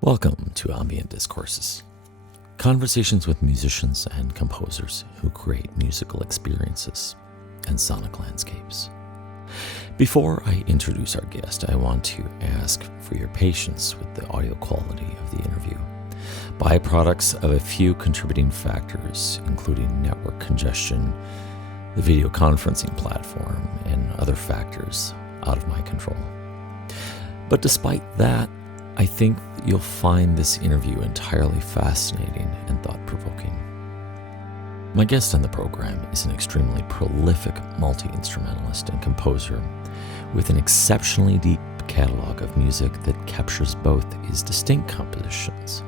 Welcome to Ambient Discourses, conversations with musicians and composers who create musical experiences and sonic landscapes. Before I introduce our guest, I want to ask for your patience with the audio quality of the interview. Byproducts of a few contributing factors, including network congestion, the video conferencing platform, and other factors out of my control. But despite that, I think you'll find this interview entirely fascinating and thought-provoking. My guest on the program is an extremely prolific multi-instrumentalist and composer with an exceptionally deep catalog of music that captures both his distinct compositions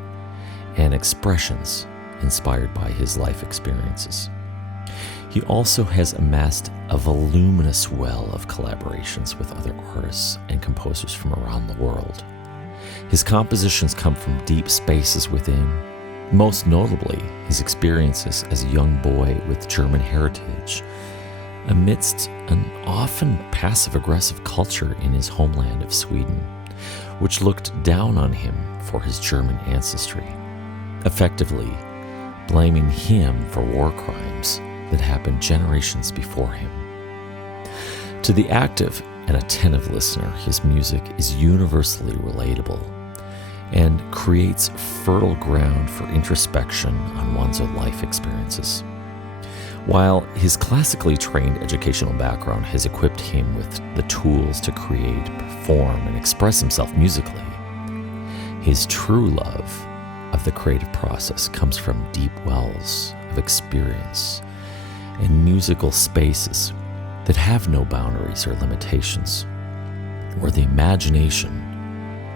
and expressions inspired by his life experiences. He also has amassed a voluminous well of collaborations with other artists and composers from around the world. His compositions come from deep spaces within, most notably his experiences as a young boy with German heritage, amidst an often passive-aggressive culture in his homeland of Sweden, which looked down on him for his German ancestry, effectively blaming him for war crimes that happened generations before him. To the active and attentive listener, his music is universally relatable and creates fertile ground for introspection on one's own life experiences. While his classically trained educational background has equipped him with the tools to create, perform, and express himself musically, his true love of the creative process comes from deep wells of experience and musical spaces that have no boundaries or limitations, where the imagination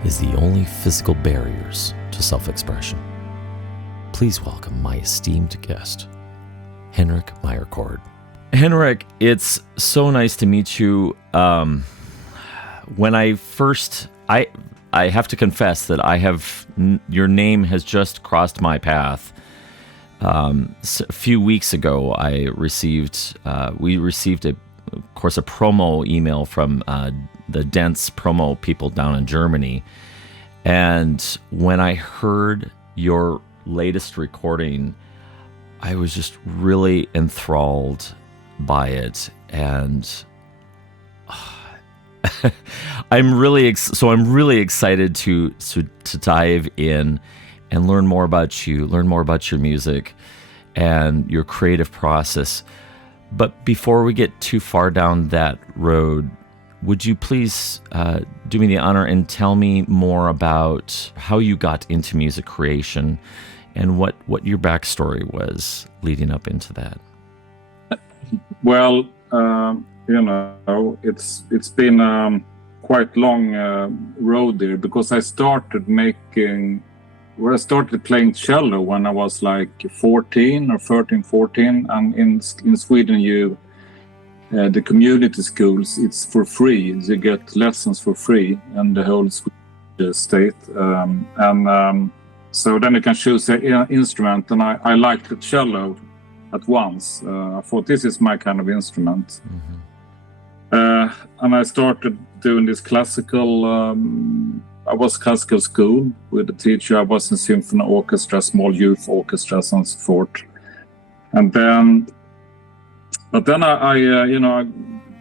is the only physical barriers to self-expression. Please welcome my esteemed guest, Henrik Meierkord. Henrik, it's so nice to meet you. When I have to confess that your name has just crossed my path. A few weeks ago, we received a promo email from the dense promo people down in Germany. And when I heard your latest recording, I was just really enthralled by it. And I'm really excited to dive in and learn more about you, learn more about your music and your creative process. But before we get too far down that road, would you please do me the honor and tell me more about how you got into music creation and what your backstory was leading up into that? Well, it's been quite long road there, because I started playing cello when I was like 14, and in Sweden the community schools, it's for free. You get lessons for free in the whole Swedish state, so then you can choose an instrument, and I liked the cello at once. I thought this is my kind of instrument. And I started doing this classical. I was classical school with a teacher. I was in symphony orchestra, small youth orchestras, and so forth. But then I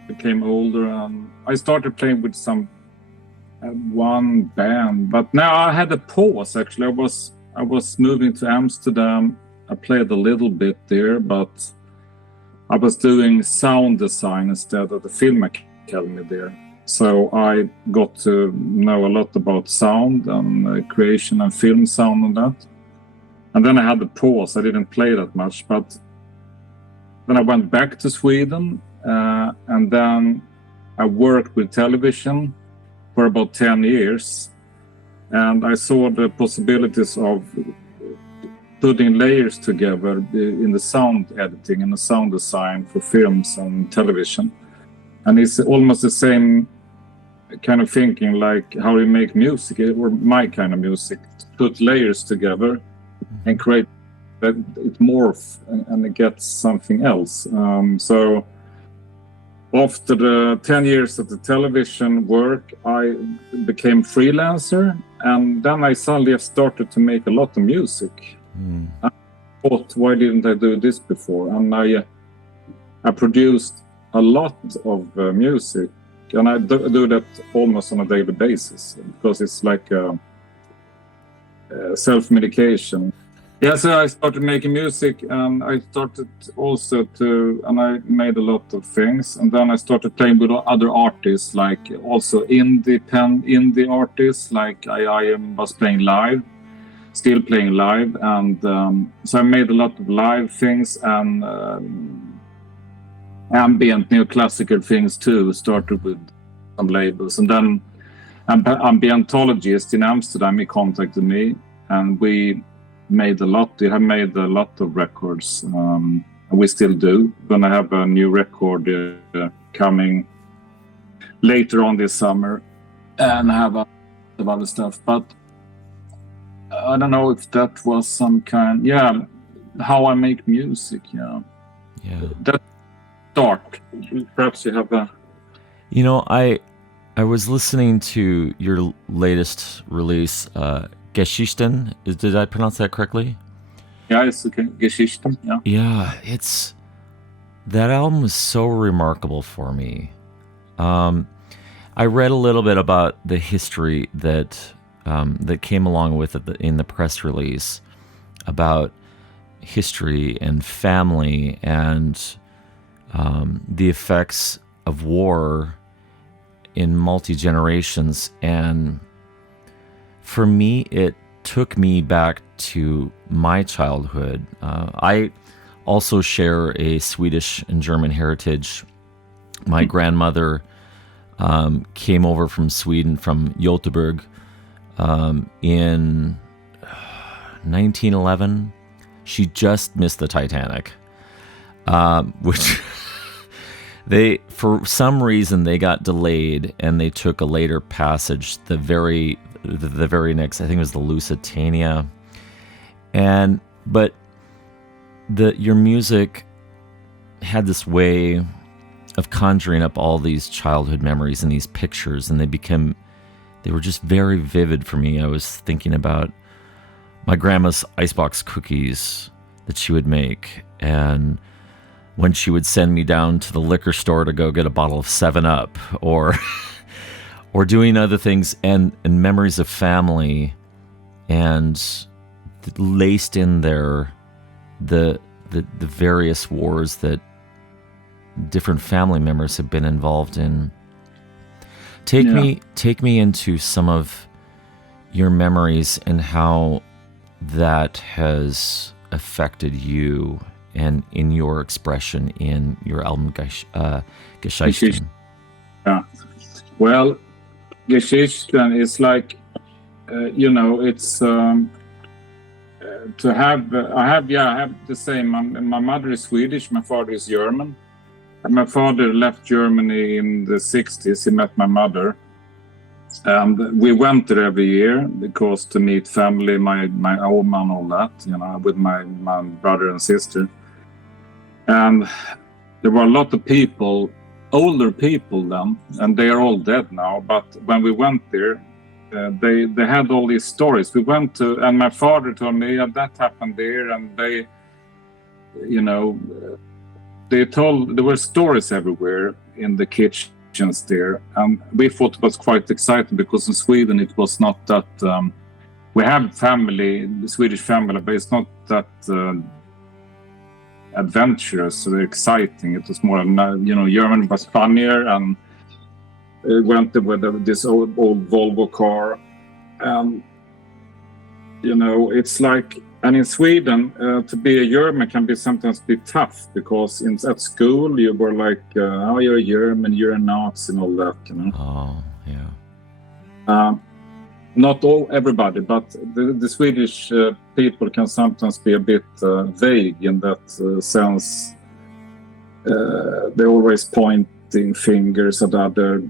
became older, and I started playing with one band. But now I had a pause. Actually, I was moving to Amsterdam. I played a little bit there, but I was doing sound design instead of the film academy there. So I got to know a lot about sound and creation and film sound and that. And then I had a pause. I didn't play that much, but then I went back to Sweden, and then I worked with television for about 10 years. And I saw the possibilities of putting layers together in the sound editing and the sound design for films and television. And it's almost the same kind of thinking, like how you make music, or my kind of music, to put layers together and create that it morphs and it gets something else. So after the 10 years of the television work, I became freelancer, And then I suddenly started to make a lot of music. I thought, why didn't I do this before? And I produced a lot of music, and I do that almost on a daily basis because it's like self-medication. Yeah, so I started making music, and I started also and I made a lot of things, and then I started playing with other artists, like also indie artists, like I was playing live, still playing live, and so I made a lot of live things and ambient neoclassical things too. Started with some labels, and then Ambientologist in Amsterdam, he contacted me, and we have made a lot of records, and we still do. Gonna have a new record coming later on this summer, and have a lot of other stuff, but I don't know if that was some kind, how I make music, that start. Perhaps you have a... I was listening to your latest release, Geschichten. Did I pronounce that correctly? Yeah, it's okay. Geschichten, yeah. Yeah, that album was so remarkable for me. I read a little bit about the history that came along with it in the press release, about history and family and the effects of war in multi-generations. And for me, it took me back to my childhood. I also share a Swedish and German heritage. My grandmother came over from Sweden, from Göteborg, in 1911. She just missed the Titanic, which for some reason they got delayed, and they took a later passage, the very next, I think it was the Lusitania. But your music had this way of conjuring up all these childhood memories and these pictures, and they were just very vivid for me. I was thinking about my grandma's icebox cookies that she would make, and when she would send me down to the liquor store to go get a bottle of 7-Up, or doing other things, and memories of family, and laced in there the various wars that different family members have been involved in. Take me into some of your memories and how that has affected you and in your expression in your album Geschichten. Yeah. Well, Geschichten is like, it's to have. I have the same. My mother is Swedish. My father is German. My father left Germany in the 60s. He met my mother, and we went there every year because to meet family, my Oma and all that, with my brother and sister. And there were a lot of people, older people then, and they are all dead now. But when we went there, they had all these stories. We went to, and my father told me, that happened there, and they, there were stories everywhere in the kitchens there, and we thought it was quite exciting because in Sweden it was not that. We have family, the Swedish family, but it's not that adventurous or exciting. It was more, German was funnier, and went there with this old Volvo car, and it's like. And in Sweden, to be a German can sometimes be tough because at school you were like, "Oh, you're a German, you're a Nazi," and all that, Oh, yeah. Not everybody, but the Swedish people can sometimes be a bit vague in that sense. They're always pointing fingers at other.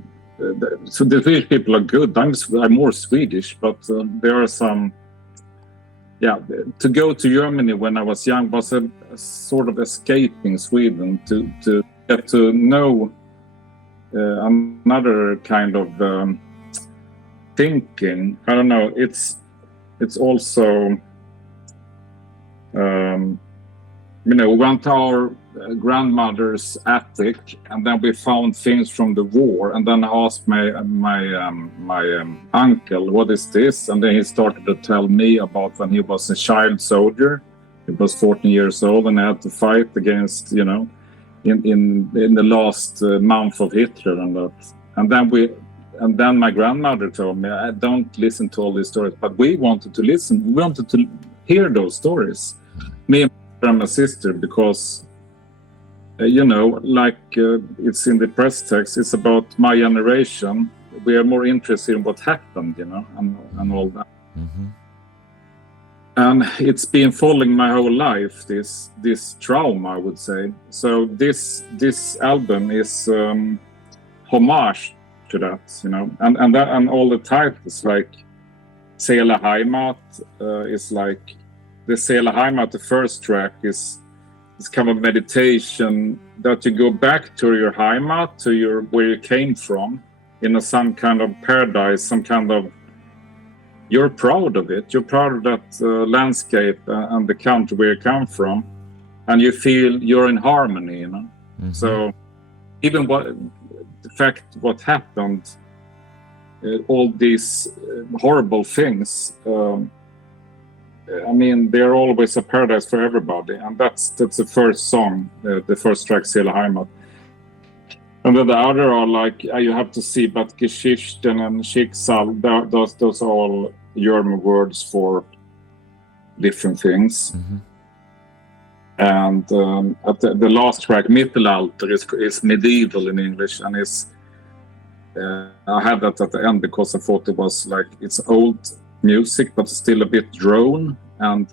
So the Swedish people are good. I'm more Swedish, but there are some. Yeah, to go to Germany when I was young was a sort of escaping Sweden to get to know another kind of thinking. I don't know. It's also, we went to our grandmother's attic, and then we found things from the war. And then I asked my uncle, "What is this?" And then he started to tell me about when he was a child soldier. He was 14 years old, and had to fight against, in the last month of Hitler and that. And then my grandmother told me, "I don't listen to all these stories," but we wanted to listen. We wanted to hear those stories. Me and my sister, because, it's in the press text, it's about my generation. We are more interested in what happened, and all that. Mm-hmm. And it's been following my whole life, this trauma, I would say. So this album is homage to that, and all the titles, like Seele, Heimat, is like the Seele, Heimat. The first track is kind of meditation that you go back to your Heimat, to where you came from, some kind of paradise, some kind of. You're proud of it. You're proud of that landscape and the country where you come from, and you feel you're in harmony. Mm-hmm. So even what happened, all these horrible things. They're always a paradise for everybody, and that's the first song, the first track, Seele, Heimat. And then the other are like, you have to see, but Geschichten and Schicksal, those are all German words for different things. Mm-hmm. And at the last track, Mittelalter, is medieval in English, and I had that at the end because I thought it was like, it's old music, but still a bit drone, and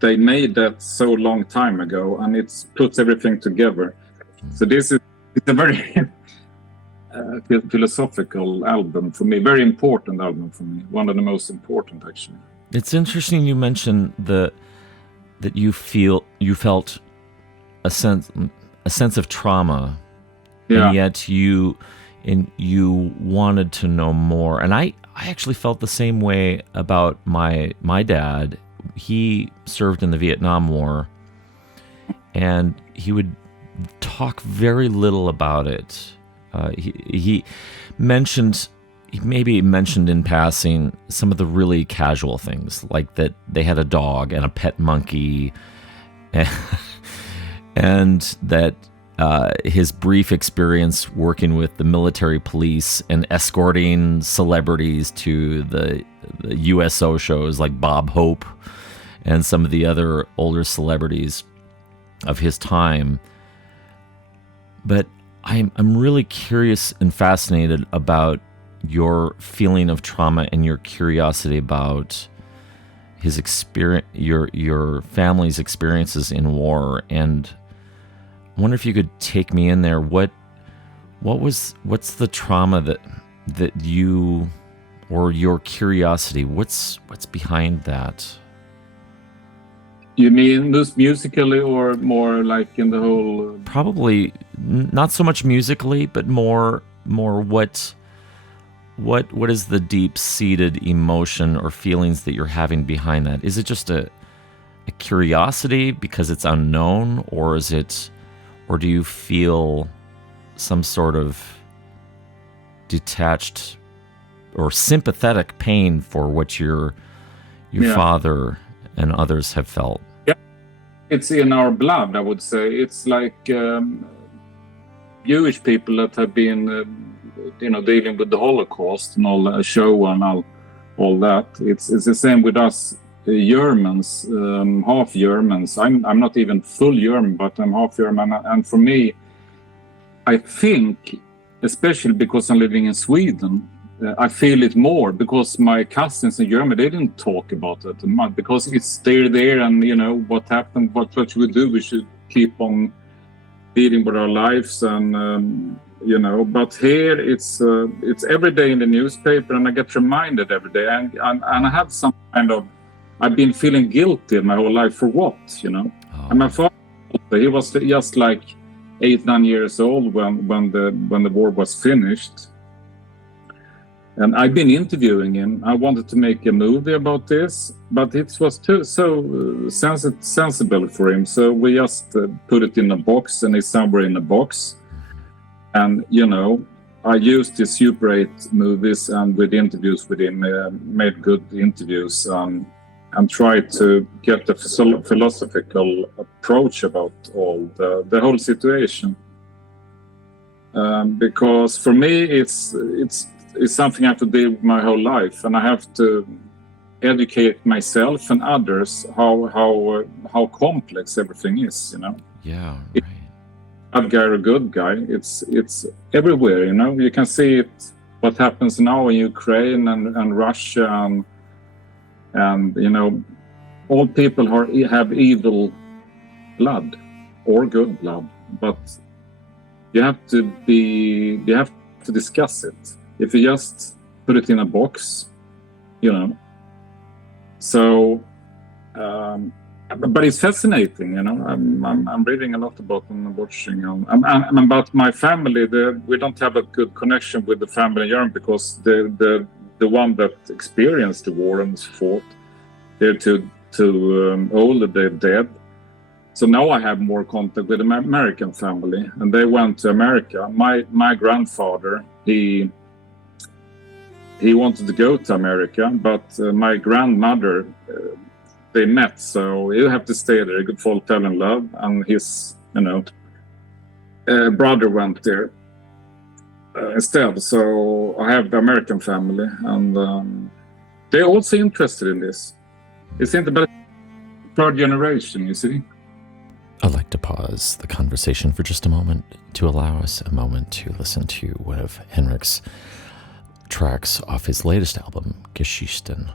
they made that so long time ago, and it puts everything together. Mm-hmm. So it's a very philosophical album for me, very important album for me, one of the most important, actually. It's interesting you mentioned that you felt a sense of trauma, and yet you wanted to know more. And I actually felt the same way about my dad. He served in the Vietnam War, and he would talk very little about it. He maybe mentioned in passing some of the really casual things, like that they had a dog and a pet monkey, and that his brief experience working with the military police and escorting celebrities to the USO shows like Bob Hope and some of the other older celebrities of his time. But I'm really curious and fascinated about your feeling of trauma and your curiosity about his experience, your family's experiences in war. And I wonder if you could take me in there. What's the trauma that you, or your curiosity, what's behind that? You mean musically, or more like in the whole? Probably not so much musically, but more what is the deep-seated emotion or feelings that you're having behind that? Is it just a curiosity because it's unknown, or do you feel some sort of detached or sympathetic pain for what your father and others have felt? Yeah, it's in our blood, I would say. It's like Jewish people that have been, dealing with the Holocaust and all the show and all that. It's the same with us Germans, half Germans. I'm not even full German, but I'm half German. And for me, I think, especially because I'm living in Sweden, I feel it more because my cousins in Germany, they didn't talk about it much because it's there and what happened, what should we do? We should keep on dealing with our lives and but here it's every day in the newspaper, and I get reminded every day, and I have some kind of, I've been feeling guilty my whole life for what, Oh. And my father, he was just like 8-9 years old when the war was finished. And I've been interviewing him. I wanted to make a movie about this, but it was sensible for him. So we just put it in a box, and it's somewhere in a box. And, you know, I used the Super 8 movies and with interviews with him, made good interviews, and tried to get a philosophical approach about all the whole situation. Because for me, it's something I have to deal with my whole life, and I have to educate myself and others how complex everything is, you know. Yeah, right. Bad guy or good guy, it's everywhere, you know. You can see it, what happens now in Ukraine and Russia, and you know, all people have evil blood or good blood, but you have to discuss it. If you just put it in a box, you know. So, but it's fascinating, you know. I'm reading a lot about and watching. About my family, we don't have a good connection with the family in Europe because the one that experienced the war and fought, they're too old, they're dead. So now I have more contact with the American family, and they went to America. My grandfather, he wanted to go to America, but my grandmother, they met, so you have to stay there. You fall in love, and his, you know, brother went there instead. So I have the American family, and they're also interested in this. It's about third generation, you see. I'd like to pause the conversation for just a moment to allow us a moment to listen to one of Henrik's tracks off his latest album, Geschichten.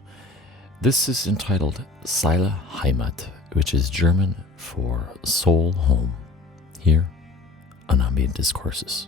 This is entitled Seele, Heimat, which is German for soul, home, here on Ambient Discourses.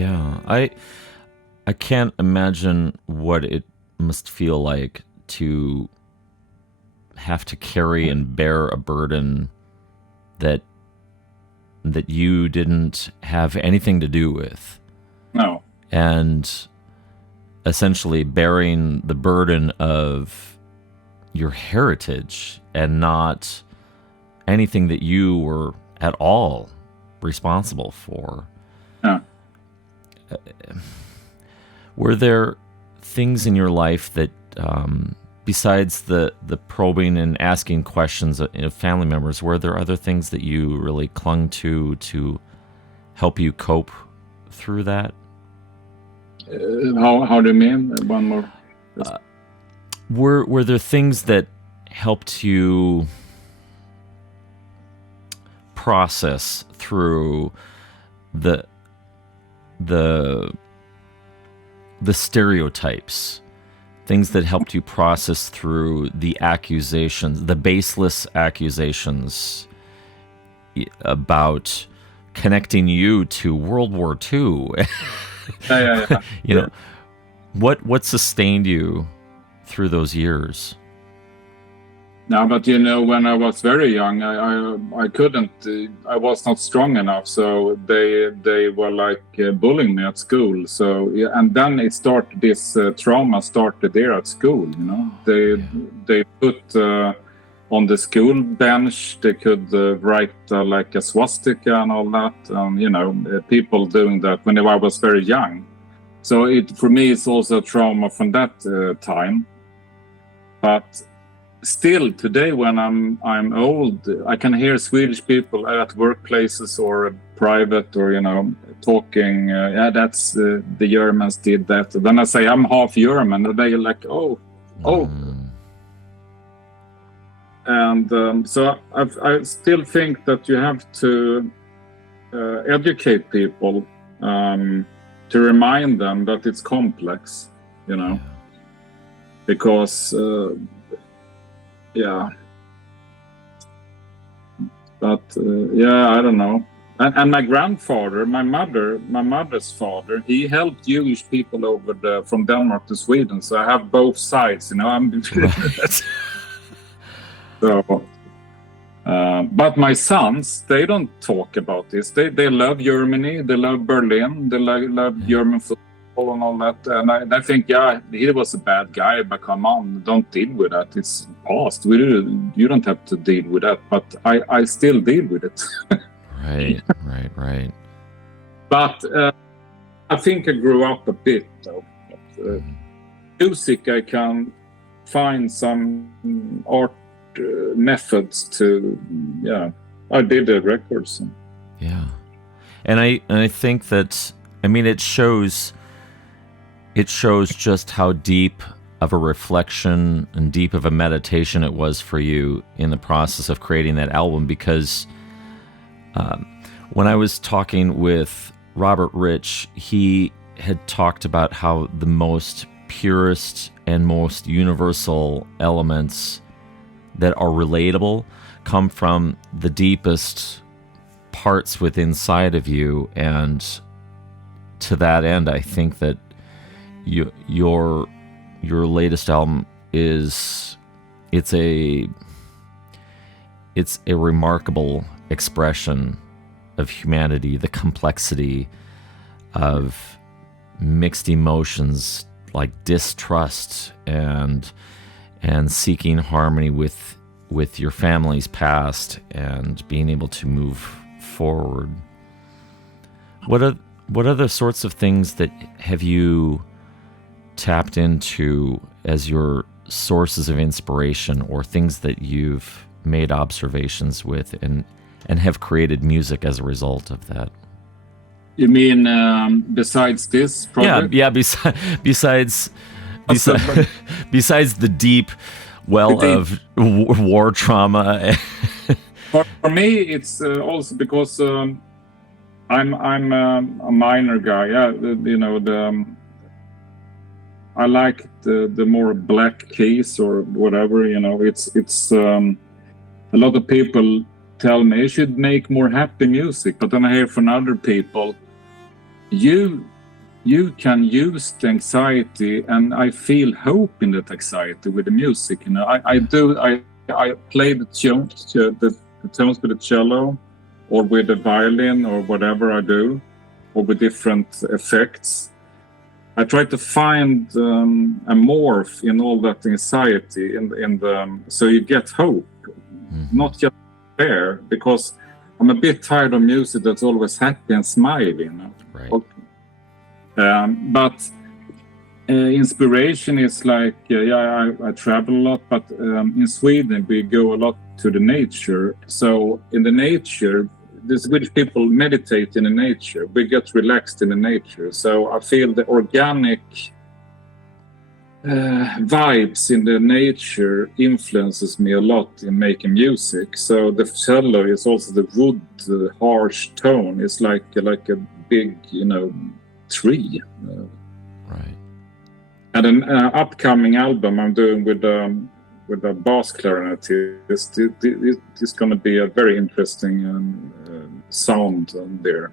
Yeah, I can't imagine what it must feel like to have to carry and bear a burden that you didn't have anything to do with. No. And essentially bearing the burden of your heritage and not anything that you were at all responsible for. Yeah. Were there things in your life that, besides the probing and asking questions of family members, were there other things that you really clung to help you cope through that? How do you mean? One more. Were there things that helped you process through the stereotypes, things that helped you process through the accusations, the baseless accusations about connecting you to World War II? Yeah. You know, what sustained you through those years? No, but when I was very young, I couldn't. I was not strong enough, so they were like bullying me at school. So yeah, and then it started. This trauma started there at school. They put on the school bench. They could write like a swastika and all that. People doing that when I was very young. So for me, it's also a trauma from that time. But still today, when I'm old, I can hear Swedish people at workplaces or private or talking. That's the Germans did that. Then I say I'm half German, and they're like, oh. And so I still think that you have to educate people to remind them that it's complex, because. Yeah, but I don't know. And my grandfather, my mother's father, he helped Jewish people over from Denmark to Sweden. So I have both sides, I'm Right. So, but my sons, they don't talk about this. They love Germany, they love Berlin, they love German football and all that. And I think, he was a bad guy, but come on, don't deal with that. It's past. You don't have to deal with that. But I still deal with it. Right. But I think I grew up a bit, though. But, music, I can find some art methods to, I did the records. Yeah. And I think that, it shows just how deep of a reflection and deep of a meditation it was for you in the process of creating that album, because when I was talking with Robert Rich, he had talked about how the most purest and most universal elements that are relatable come from the deepest parts within inside of you. And to that end, I think that your latest album it's a remarkable expression of humanity, the complexity of mixed emotions like distrust and seeking harmony with your family's past and being able to move forward. What are the sorts of things that have you tapped into as your sources of inspiration, or things that you've made observations with and have created music as a result of that? You mean besides this project? Yeah. Besides the deep well of war trauma. For me, it's also because I'm a minor guy. Yeah, I like the more black keys or whatever. It's a lot of people tell me you should make more happy music, but then I hear from other people, you can use the anxiety, and I feel hope in that anxiety with the music. You know, I play the tones with the cello, or with the violin, or whatever I do, or with different effects. I try to find a morph in all that anxiety, so you get hope, not just there, because I'm a bit tired of music that's always happy and smiling. You know? Right. But inspiration is like, I travel a lot, but in Sweden we go a lot to the nature. So in the nature, the Swedish people meditate in the nature. We get relaxed in the nature. So I feel the organic vibes in the nature influences me a lot in making music. So the cello is also the wood, harsh tone. It's like a big, tree. Right. And an upcoming album I'm doing with a bass clarinetist. It's going to be a very interesting sound there.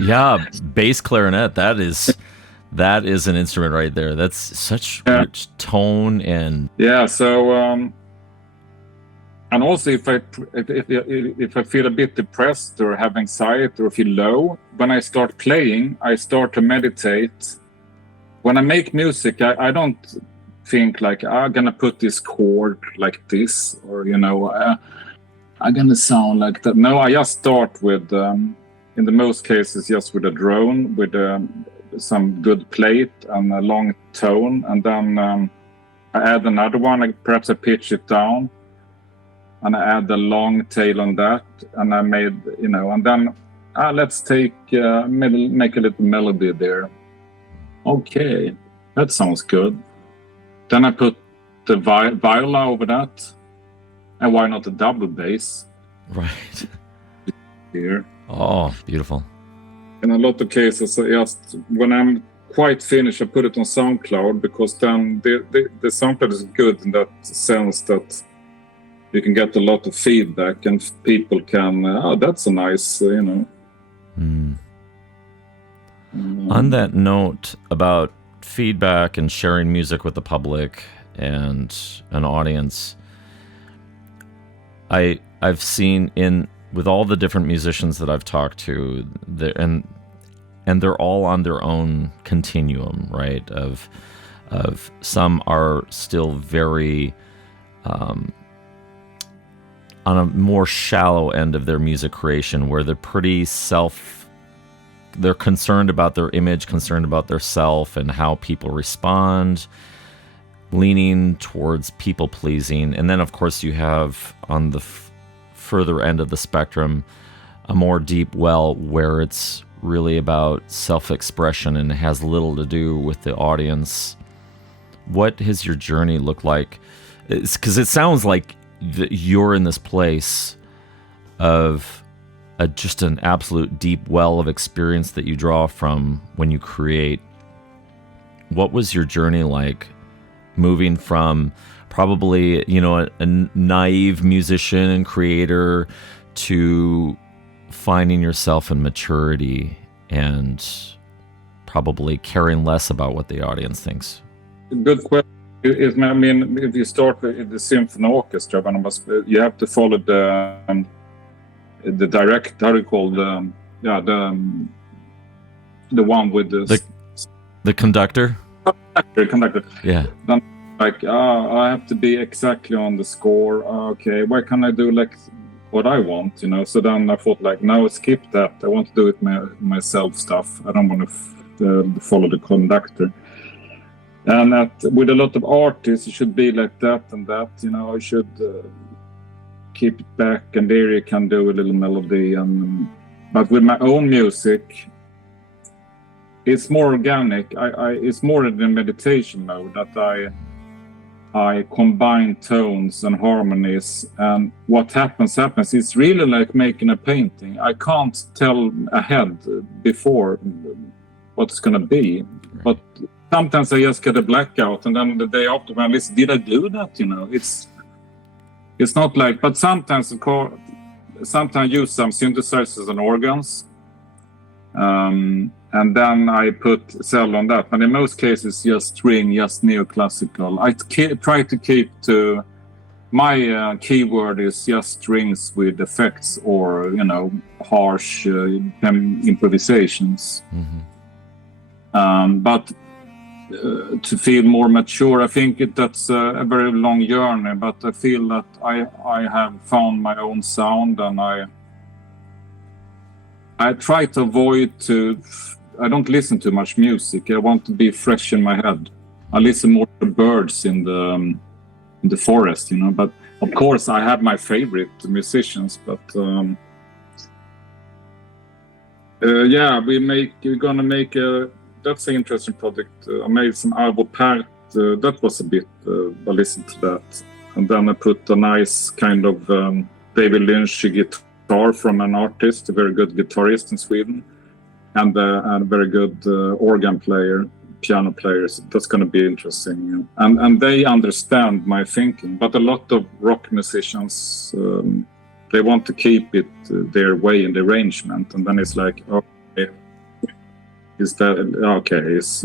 Yeah, bass clarinet. That is an instrument right there. That's such rich tone and So and also if I feel a bit depressed or have anxiety or feel low, when I start playing, I start to meditate. When I make music, I don't think like I'm gonna put this chord like this, or I'm gonna sound like that. No, I just start with in the most cases just with a drone with some good plate and a long tone, and then I add another one. Perhaps I pitch it down, and I add a long tail on that, and I made and then let's make a little melody there. Okay, that sounds good. Then I put the viola over that, and why not a double bass? Right. Here. Oh, beautiful. In a lot of cases, just when I'm quite finished, I put it on SoundCloud, because then the SoundCloud is good in that sense that you can get a lot of feedback, and people can, that's a nice, On that note about feedback and sharing music with the public and an audience, I've seen with all the different musicians that I've talked to, and they're all on their own continuum, right? Of some are still very on a more shallow end of their music creation, where they're concerned about their image, concerned about their self and how people respond, leaning towards people pleasing. And then of course you have on the further end of the spectrum a more deep well where it's really about self-expression and has little to do with the audience. What has your journey looked like? Because it sounds like you're in this place of just an absolute deep well of experience that you draw from when you create. What was your journey like, moving from probably a naive musician and creator to finding yourself in maturity and probably caring less about what the audience thinks? Good question. I mean, if you start with the symphony orchestra, you have to follow the direct, how do you call the one with the conductor. Conductor. Yeah. Then I have to be exactly on the score. Okay, why can't I do like what I want? So then I thought no, skip that. I want to do it myself stuff. I don't want to follow the conductor. And with a lot of artists, it should be like that and that. I should keep it back, and there you can do a little melody. But with my own music, it's more organic. It's more in the meditation mode that I combine tones and harmonies, and what happens. It's really like making a painting. I can't tell ahead before what it's going to be, but sometimes I just get a blackout, and then the day after when I listen, did I do that? It's not like, but sometimes I use some synthesizers and organs. and then I put cello on that. But in most cases, just string, just neoclassical. I try to keep to my keyword is just strings with effects or harsh improvisations. But to feel more mature, I think that's a very long journey. But I feel that I have found my own sound, and I try to avoid I don't listen to much music. I want to be fresh in my head. I listen more to birds in the forest, But of course, I have my favorite musicians. But we're gonna make that's an interesting project. I made some Arvo Pärt. That was a bit. I listened to that, and then I put a nice kind of David Lynch guitar from an artist, a very good guitarist in Sweden, and a very good organ player, piano players. That's going to be interesting, and they understand my thinking. But a lot of rock musicians, they want to keep it their way in the arrangement, and then it's like, okay, is that okay? It's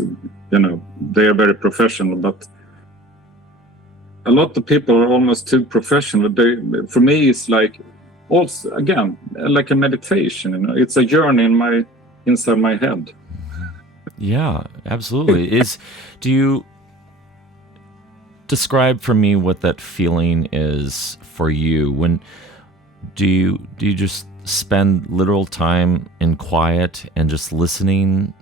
they are very professional, but a lot of people are almost too professional. For me, it's like also again like a meditation. It's a journey inside my head. Yeah, absolutely. Do you describe for me what that feeling is for you? When do you just spend literal time in quiet and just listening?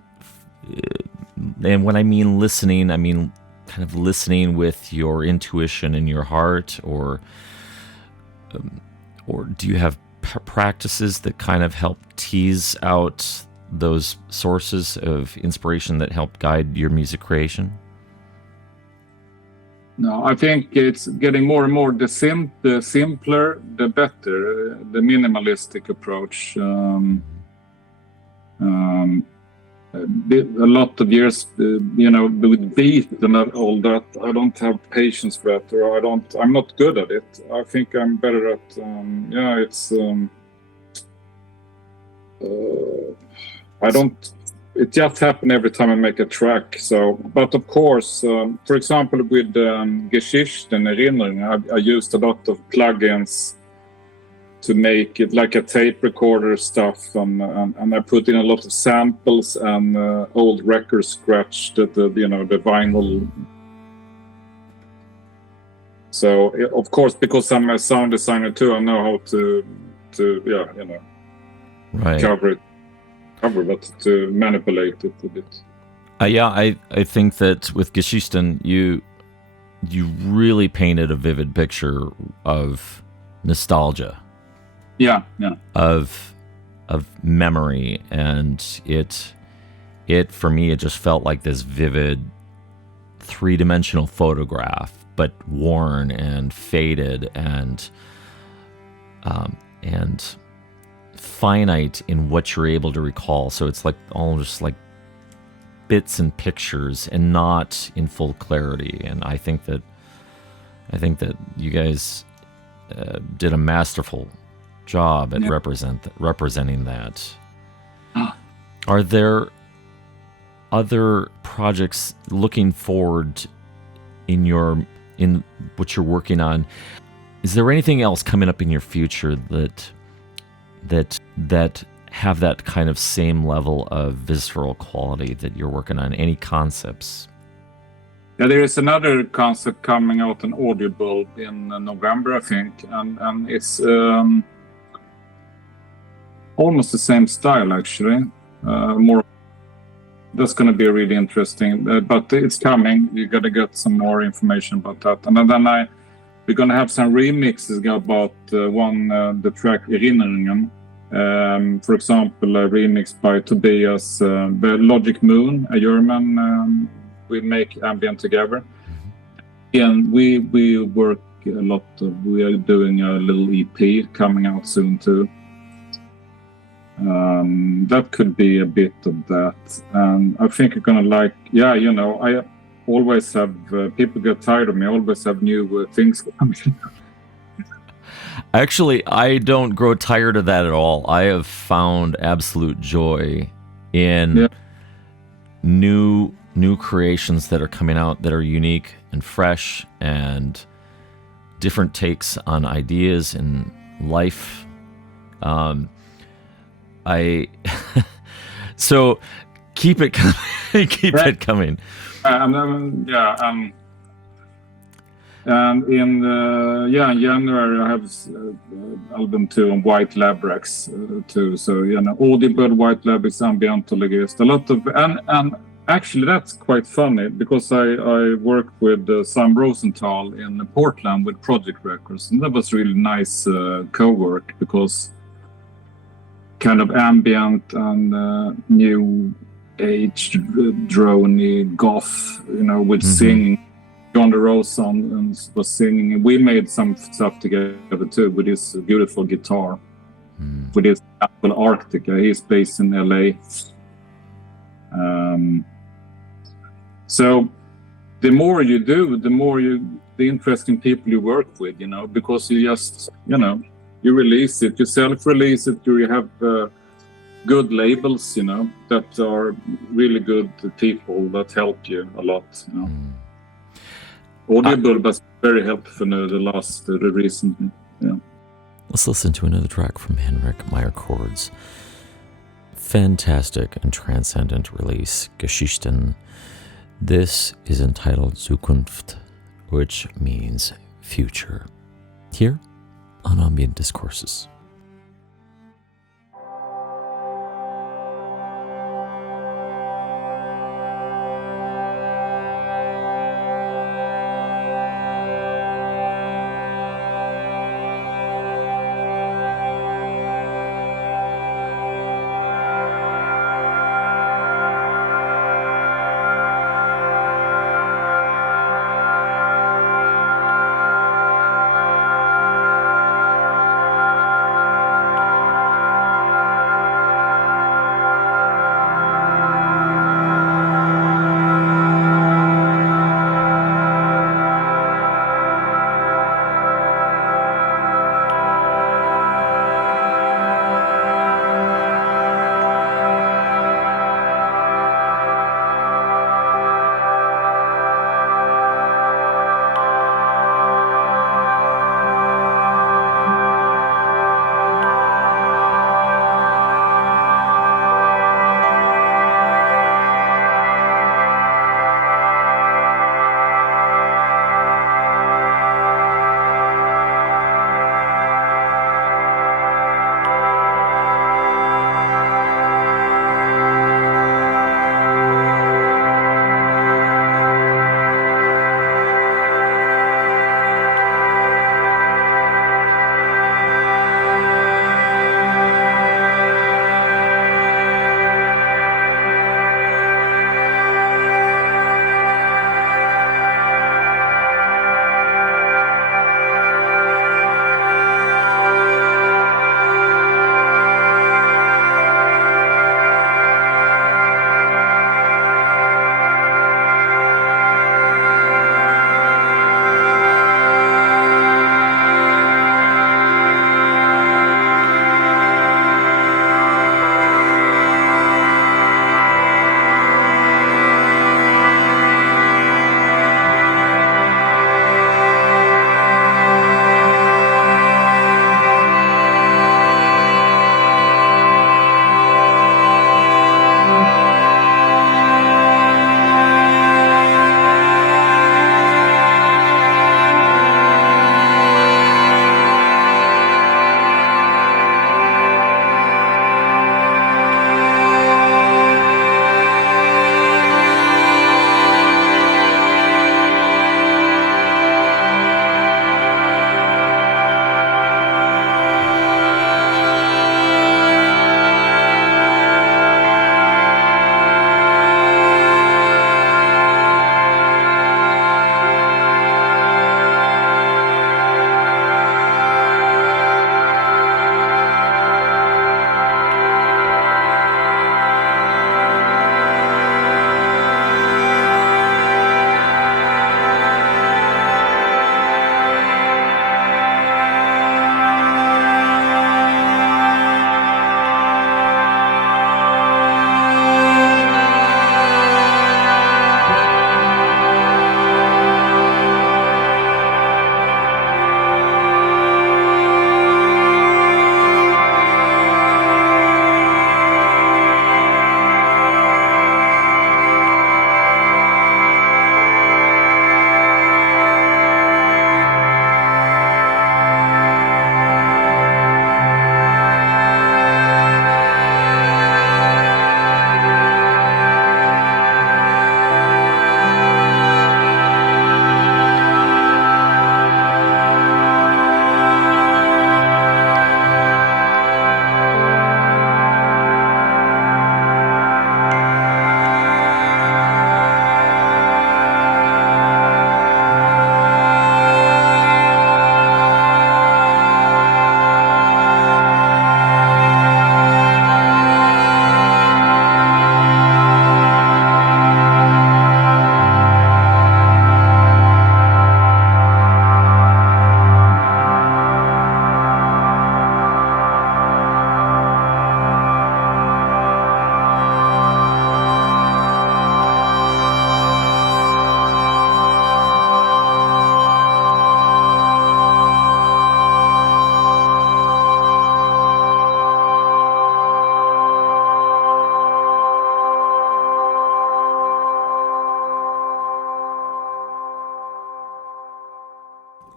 And when I mean listening, I mean kind of listening with your intuition in your heart, or do you have practices that kind of help tease out those sources of inspiration that help guide your music creation? No, I think it's getting more and more the simpler, the better, the minimalistic approach. A lot of years, with beat and all that, I don't have patience for that, or I'm not good at it. I think I'm better at, it just happens every time I make a track. So, but of course, for example, with Geschichten, Erinnerungen, I used a lot of plugins to make it like a tape recorder stuff, and I put in a lot of samples and old records scratched at the vinyl. So of course, because I'm a sound designer too, I know how to right. cover, but to manipulate it a bit. I think that with Geschichten, you really painted a vivid picture of nostalgia. Yeah. Of memory, and it for me, it just felt like this vivid 3-dimensional photograph, but worn and faded and finite in what you're able to recall. So it's like all just like bits and pictures and not in full clarity. And I think that you guys did a masterful job at representing that. Are there other projects looking forward in what you're working on? Is there anything else coming up in your future that have that kind of same level of visceral quality that you're working on? Any concepts? Yeah, there is another concept coming out on Audible in November, I think, and it's almost the same style, actually. More. That's going to be really interesting, but it's coming. You got to get some more information about that, and then we're going to have some remixes about the track Erinnerungen. For example, a remix by Tobias, the Logic Moon, a German. We make ambient together, and we work a lot. We are doing a little EP coming out soon too. That could be a bit of that, and I think you're gonna like. Yeah, I always have people get tired of me. I always have new things coming. Actually, I don't grow tired of that at all. I have found absolute joy in new creations that are coming out that are unique and fresh and different takes on ideas in life. So keep it coming. Keep it coming. And in January I have album 2 on White Labrax too. So Audible, White Labrax, Ambient Discourses, a lot of and actually that's quite funny because I worked with Sam Rosenthal in Portland with Project Records, and that was really nice co-work because kind of ambient and new age droney goth, with singing. John DeRosa was singing, and we made some stuff together too with his beautiful guitar, with his Apple Arctica. He's based in LA. So the more you do, the interesting people you work with, because you just, you release it, you self-release it, you have good labels, that are really good people that help you a lot, Audible was very helpful the recently. Yeah. Let's listen to another track from Henrik Meierkord's fantastic and transcendent release, Geschichten. This is entitled Zukunft, which means future, here on Ambient Discourses.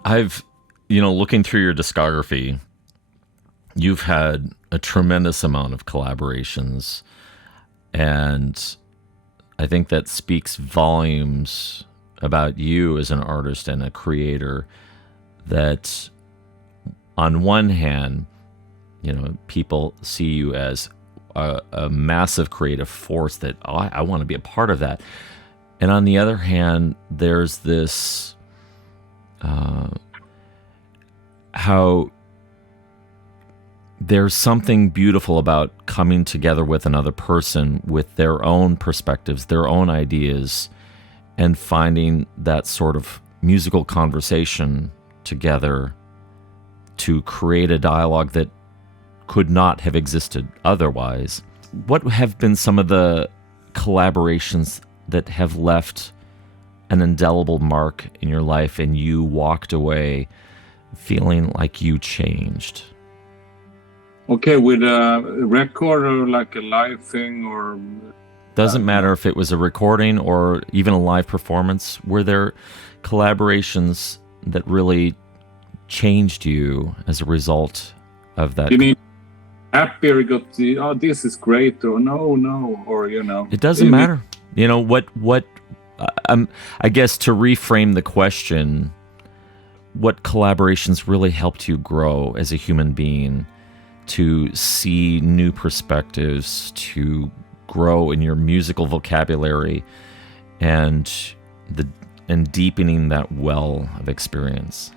I've, looking through your discography, you've had a tremendous amount of collaborations, and I think that speaks volumes about you as an artist and a creator, that on one hand, people see you as a massive creative force that, I want to be a part of that. And on the other hand, there's this, how there's something beautiful about coming together with another person with their own perspectives, their own ideas, and finding that sort of musical conversation together to create a dialogue that could not have existed otherwise. What have been some of the collaborations that have left an indelible mark in your life and you walked away feeling like you changed? Okay, with a record or like a live thing, or doesn't matter if it was a recording or even a live performance. Were there collaborations that really changed you as a result of that? You mean happy or got the, oh, this is great, or no, or It doesn't matter. What I guess, to reframe the question, what collaborations really helped you grow as a human being, to see new perspectives, to grow in your musical vocabulary, and deepening that well of experience?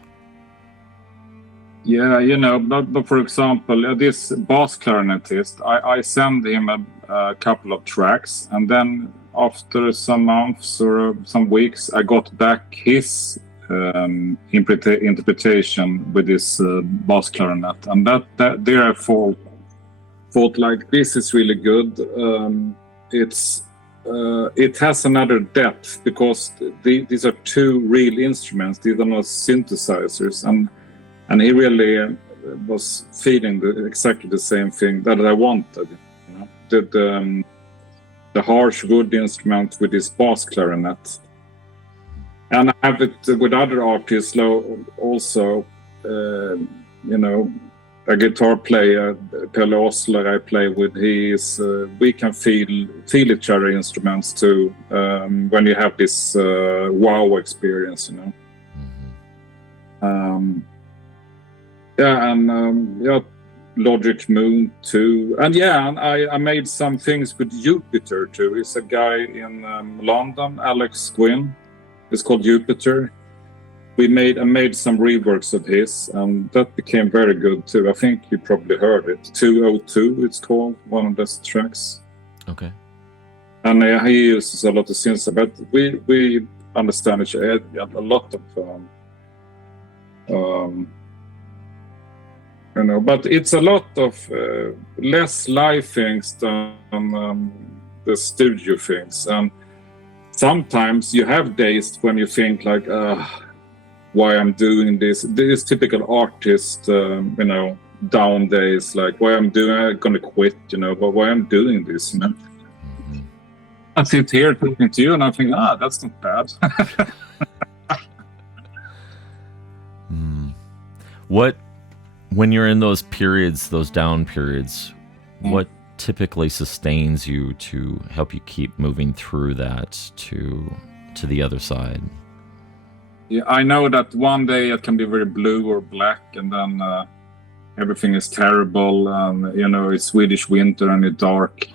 Yeah, but for example, this bass clarinetist, I sent him a couple of tracks, and then after some months or some weeks, I got back his interpretation with this bass clarinet, and that there I thought like, this is really good. It has another depth because these are two real instruments. These are not synthesizers, and he really was feeling exactly the same thing that I wanted. The harsh wood instrument with this bass clarinet. And I have it with other artists also, a guitar player, Pelle Osler, I play with. We can feel each other instruments too, when you have this wow experience, Logic Moon too. And I made some things with Jupiter too. It's a guy in London, Alex Gwynn. It's called Jupiter. I made some reworks of his, and that became very good too. I think you probably heard it. 202, it's called, one of those tracks. Okay. And he uses a lot of synths, but we understand each other. A lot of, but it's a lot of less live things than the studio things. And sometimes you have days when you think like, why I'm doing this. This typical artist, down days, like I'm gonna quit, but why I'm doing this, Mm-hmm. I sit here talking to you and I think, that's not bad. When you're in those periods, those down periods, what typically sustains you to help you keep moving through that to the other side? Yeah, I know that one day it can be very blue or black, and then everything is terrible, and it's Swedish winter and it's dark.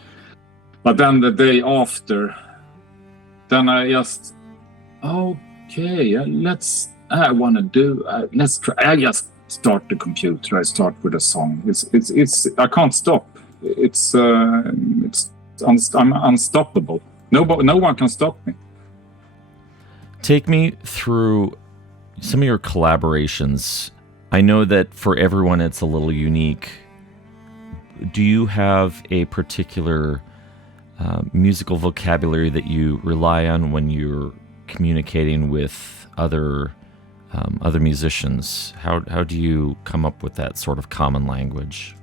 But then the day after, then I just, okay, let's try. I just start the computer. I start with a song. It's I can't stop. I'm unstoppable. No one can stop me. Take me through some of your collaborations. I know that for everyone it's a little unique. Do you have a particular musical vocabulary that you rely on when you're communicating with other musicians? How do you come up with that sort of common language?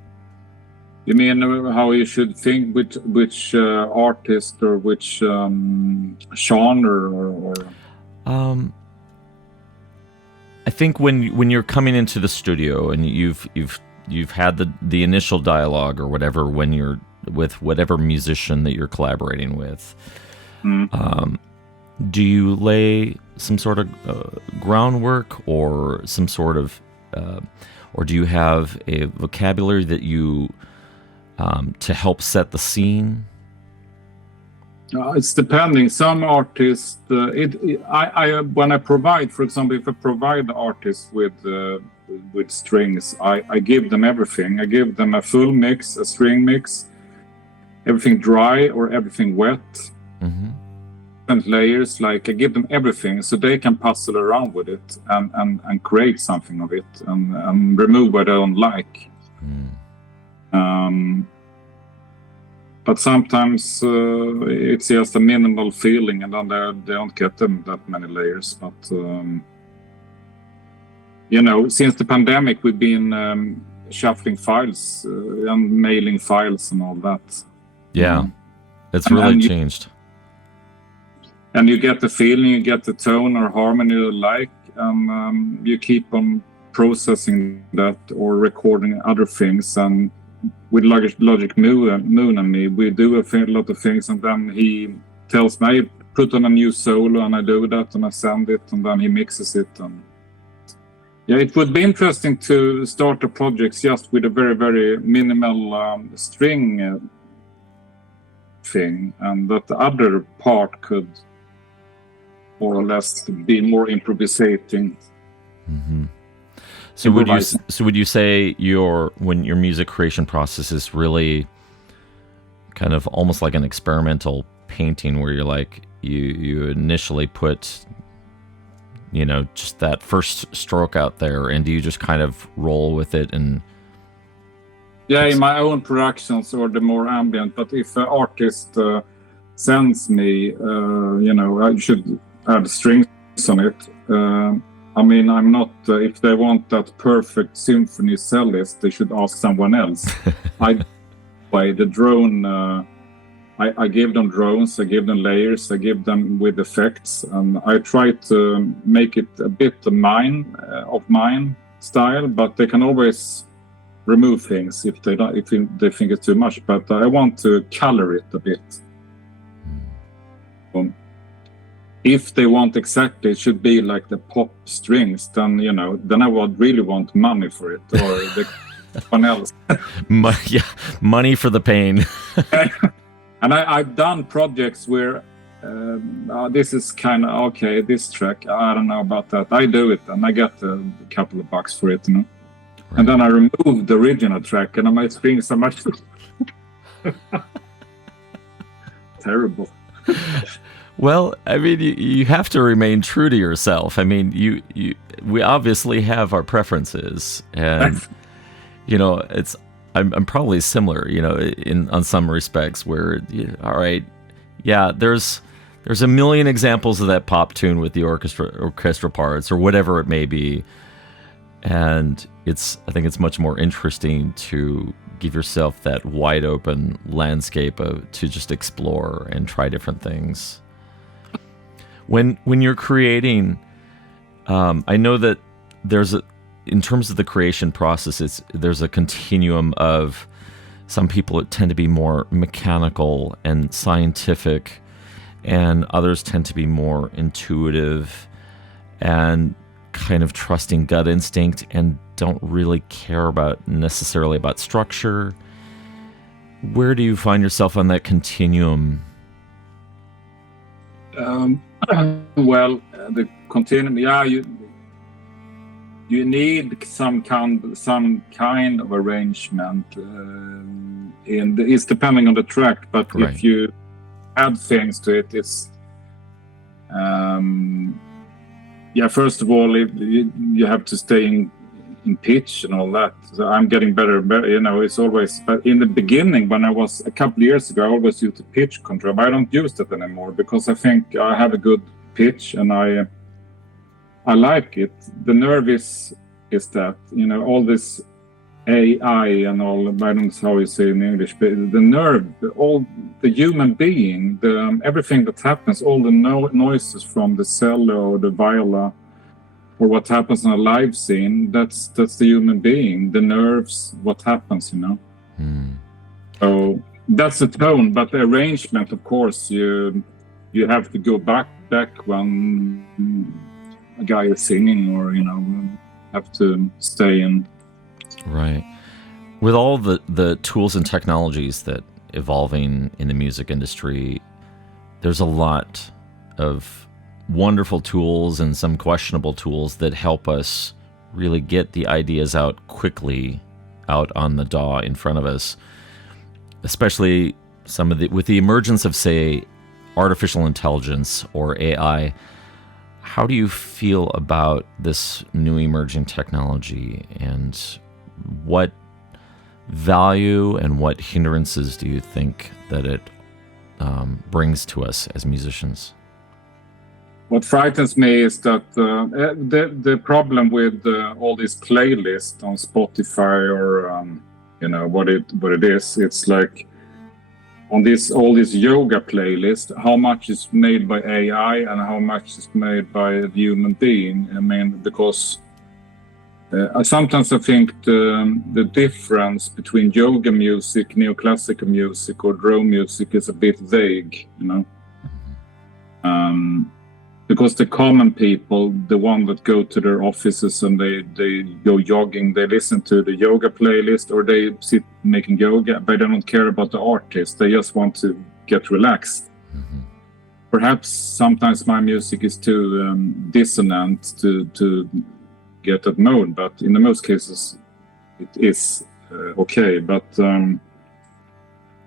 You mean how you should think, which artist or which genre or? I think when you're coming into the studio and you've had the initial dialogue or whatever when you're with whatever musician that you're collaborating with, do you lay some sort of groundwork or some sort of or do you have a vocabulary that you to help set the scene? It's depending. Some artists, when I provide, for example, if I provide the artist with strings, I give them everything. I give them a full mix, a string mix, everything dry or everything wet, different layers. Like I give them everything so they can puzzle around with it and create something of it and remove what I don't like. But sometimes it's just a minimal feeling, and then they don't get them that many layers. But since the pandemic, we've been shuffling files and mailing files and all that. Yeah, it's really changed. And you get the feeling, you get the tone or harmony you like, and you keep on processing that or recording other things. And with Logic Moon and me, we do a lot of things, and then he tells me, I put on a new solo, and I do that, and I send it, and then he mixes it. And yeah, it would be interesting to start a project just with a very, very minimal string thing, and that the other part could more or less be more improvisating. So would you say your music creation process is really kind of almost like an experimental painting, where you're like you initially put just that first stroke out there, and do you just kind of roll with it? And in my own productions or the more ambient, but if an artist sends me I should add strings on it. I'm not, if they want that perfect symphony cellist, they should ask someone else. By the drone, I give them drones, I give them layers, I give them with effects, and I try to make it a bit of mine style, but they can always remove things if they think it's too much. But I want to color it a bit. If they want exactly, it should be like the pop strings, then I would really want money for it, or someone else. Money for the pain. And I've done projects where this is kind of okay. This track, I don't know about that. I do it, and I get a couple of bucks for it, Right. And then I remove the original track, and I might spring so much. Terrible. Well, I mean, you have to remain true to yourself. I mean, we obviously have our preferences, and I'm probably similar, on some respects where, all right, yeah, there's a million examples of that pop tune with the orchestra parts or whatever it may be, and I think it's much more interesting to give yourself that wide open landscape to just explore and try different things. When you're creating, I know that in terms of the creation process, there's a continuum of some people that tend to be more mechanical and scientific, and others tend to be more intuitive and kind of trusting gut instinct and don't really care necessarily about structure. Where do you find yourself on that continuum? Well, the continuum, you need some kind of arrangement. It's depending on the track, but right. If you add things to it, it's first of all, you have to stay in pitch and all that. So I'm getting better and better. It's always. But in the beginning, when I was a couple of years ago, I always used the pitch control. But I don't use that anymore because I think I have a good pitch and I like it. The nerve is that all this AI and all. I don't know how you say it in English, but the nerve, all the human being, everything that happens, all the noises from the cello or the viola or what happens in a live scene, that's the human being, the nerves, what happens, So that's the tone, but the arrangement, of course, you have to go back when a guy is singing, or have to stay in. Right. With all the tools and technologies that evolving in the music industry, there's a lot of wonderful tools and some questionable tools that help us really get the ideas out quickly out on the DAW in front of us, especially with the emergence of, say, artificial intelligence or AI. How do you feel about this new emerging technology, and what value and what hindrances do you think that it brings to us as musicians? What frightens me is that the problem with all these playlists on Spotify, or what it is, it's like on all these yoga playlists, how much is made by AI and how much is made by a human being. I mean, because sometimes I think the difference between yoga music, neoclassical music, or drone music is a bit vague, because the common people, the one that go to their offices and they go jogging, they listen to the yoga playlist, or they sit making yoga, but they don't care about the artist. They just want to get relaxed. Perhaps sometimes my music is too dissonant to get that mode, but in the most cases it is okay. But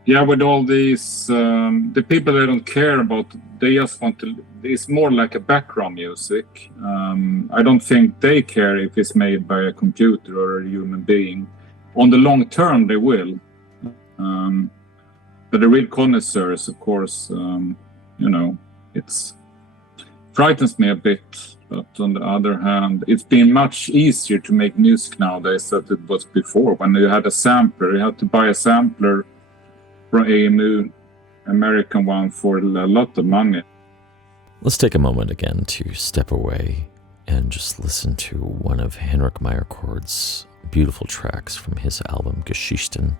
with all these, the people that don't care about, they just want to, it's more like a background music. I don't think they care if it's made by a computer or a human being. On the long term, they will. But the real connoisseurs, of course, it frightens me a bit. But on the other hand, it's been much easier to make music nowadays than it was before. When you had a sampler, you had to buy a sampler from AMU, American one, for a lot of money. Let's take a moment again to step away and just listen to one of Henrik Meierkord's beautiful tracks from his album Geschichten.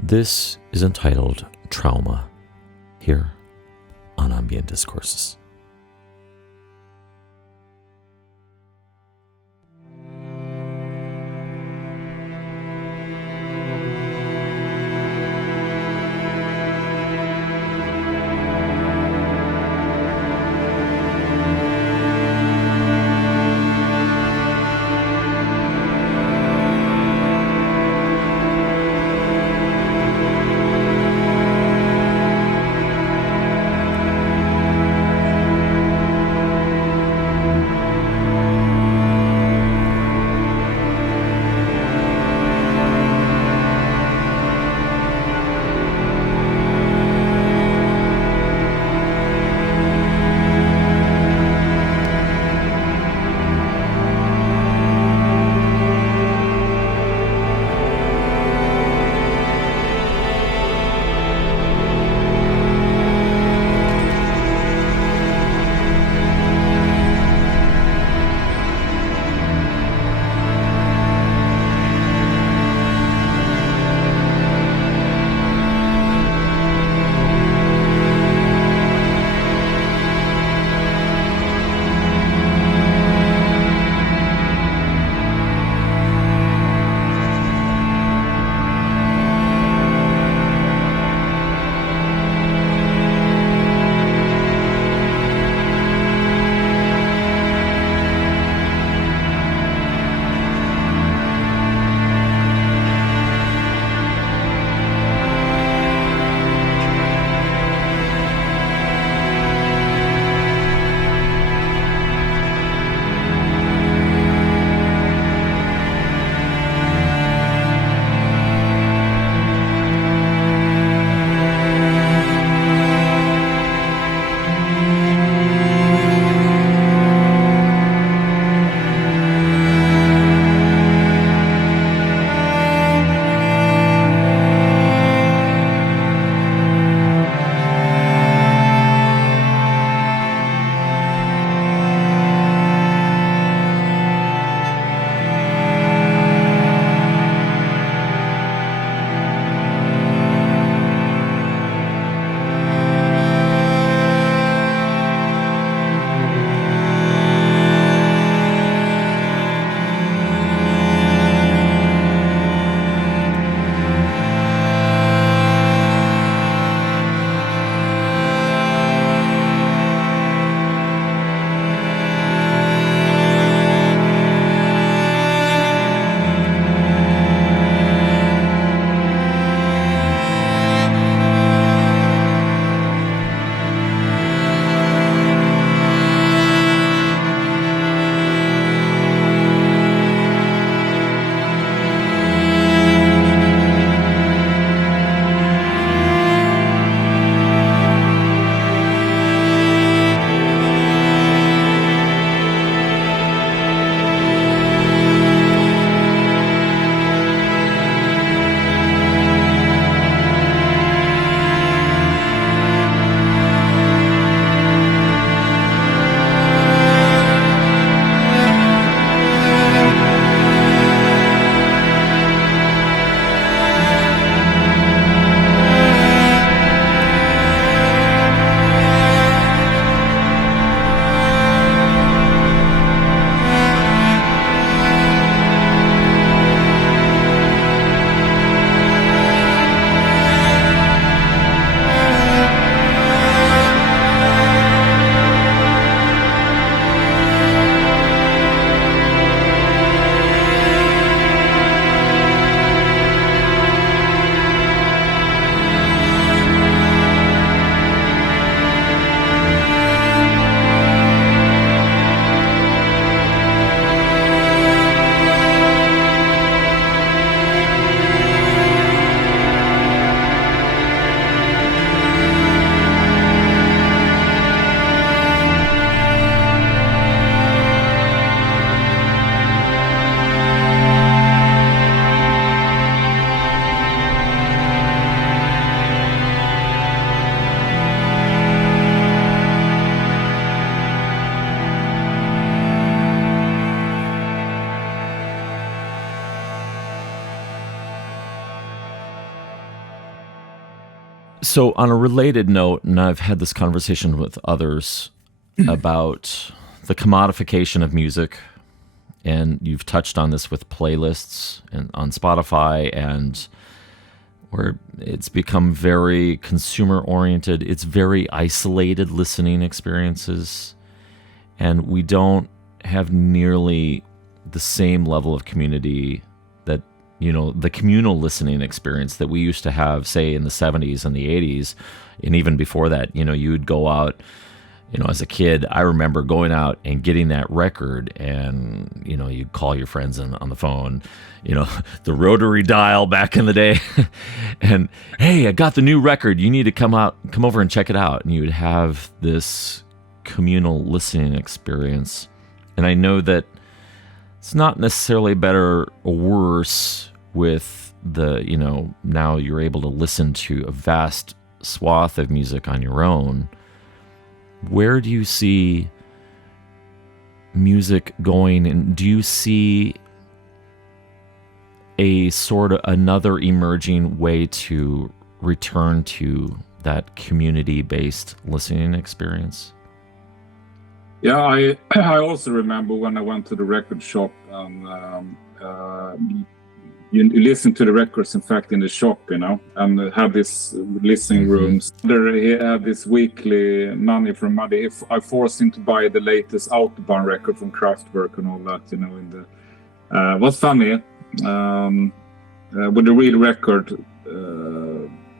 This is entitled Trauma, here on Ambient Discourses. So on a related note, and I've had this conversation with others about the commodification of music, and you've touched on this with playlists and on Spotify, and where it's become very consumer oriented. It's very isolated listening experiences, and we don't have nearly the same level of community that, the communal listening experience that we used to have, say, in the 70s and the 80s. And even before that, you'd go out, as a kid. I remember going out and getting that record, and, you'd call your friends on the phone, the rotary dial back in the day, and, hey, I got the new record. You need to come over and check it out. And you'd have this communal listening experience. And I know that it's not necessarily better or worse with the, now you're able to listen to a vast swath of music on your own. Where do you see music going, and do you see a sort of another emerging way to return to that community-based listening experience? Yeah, I also remember when I went to the record shop, and you listen to the records, in fact, in the shop, and have this listening rooms. There he had this weekly Manie from Manie. I forced him to buy the latest Autobahn record from Kraftwerk and all that, in the... what's funny, with the real record,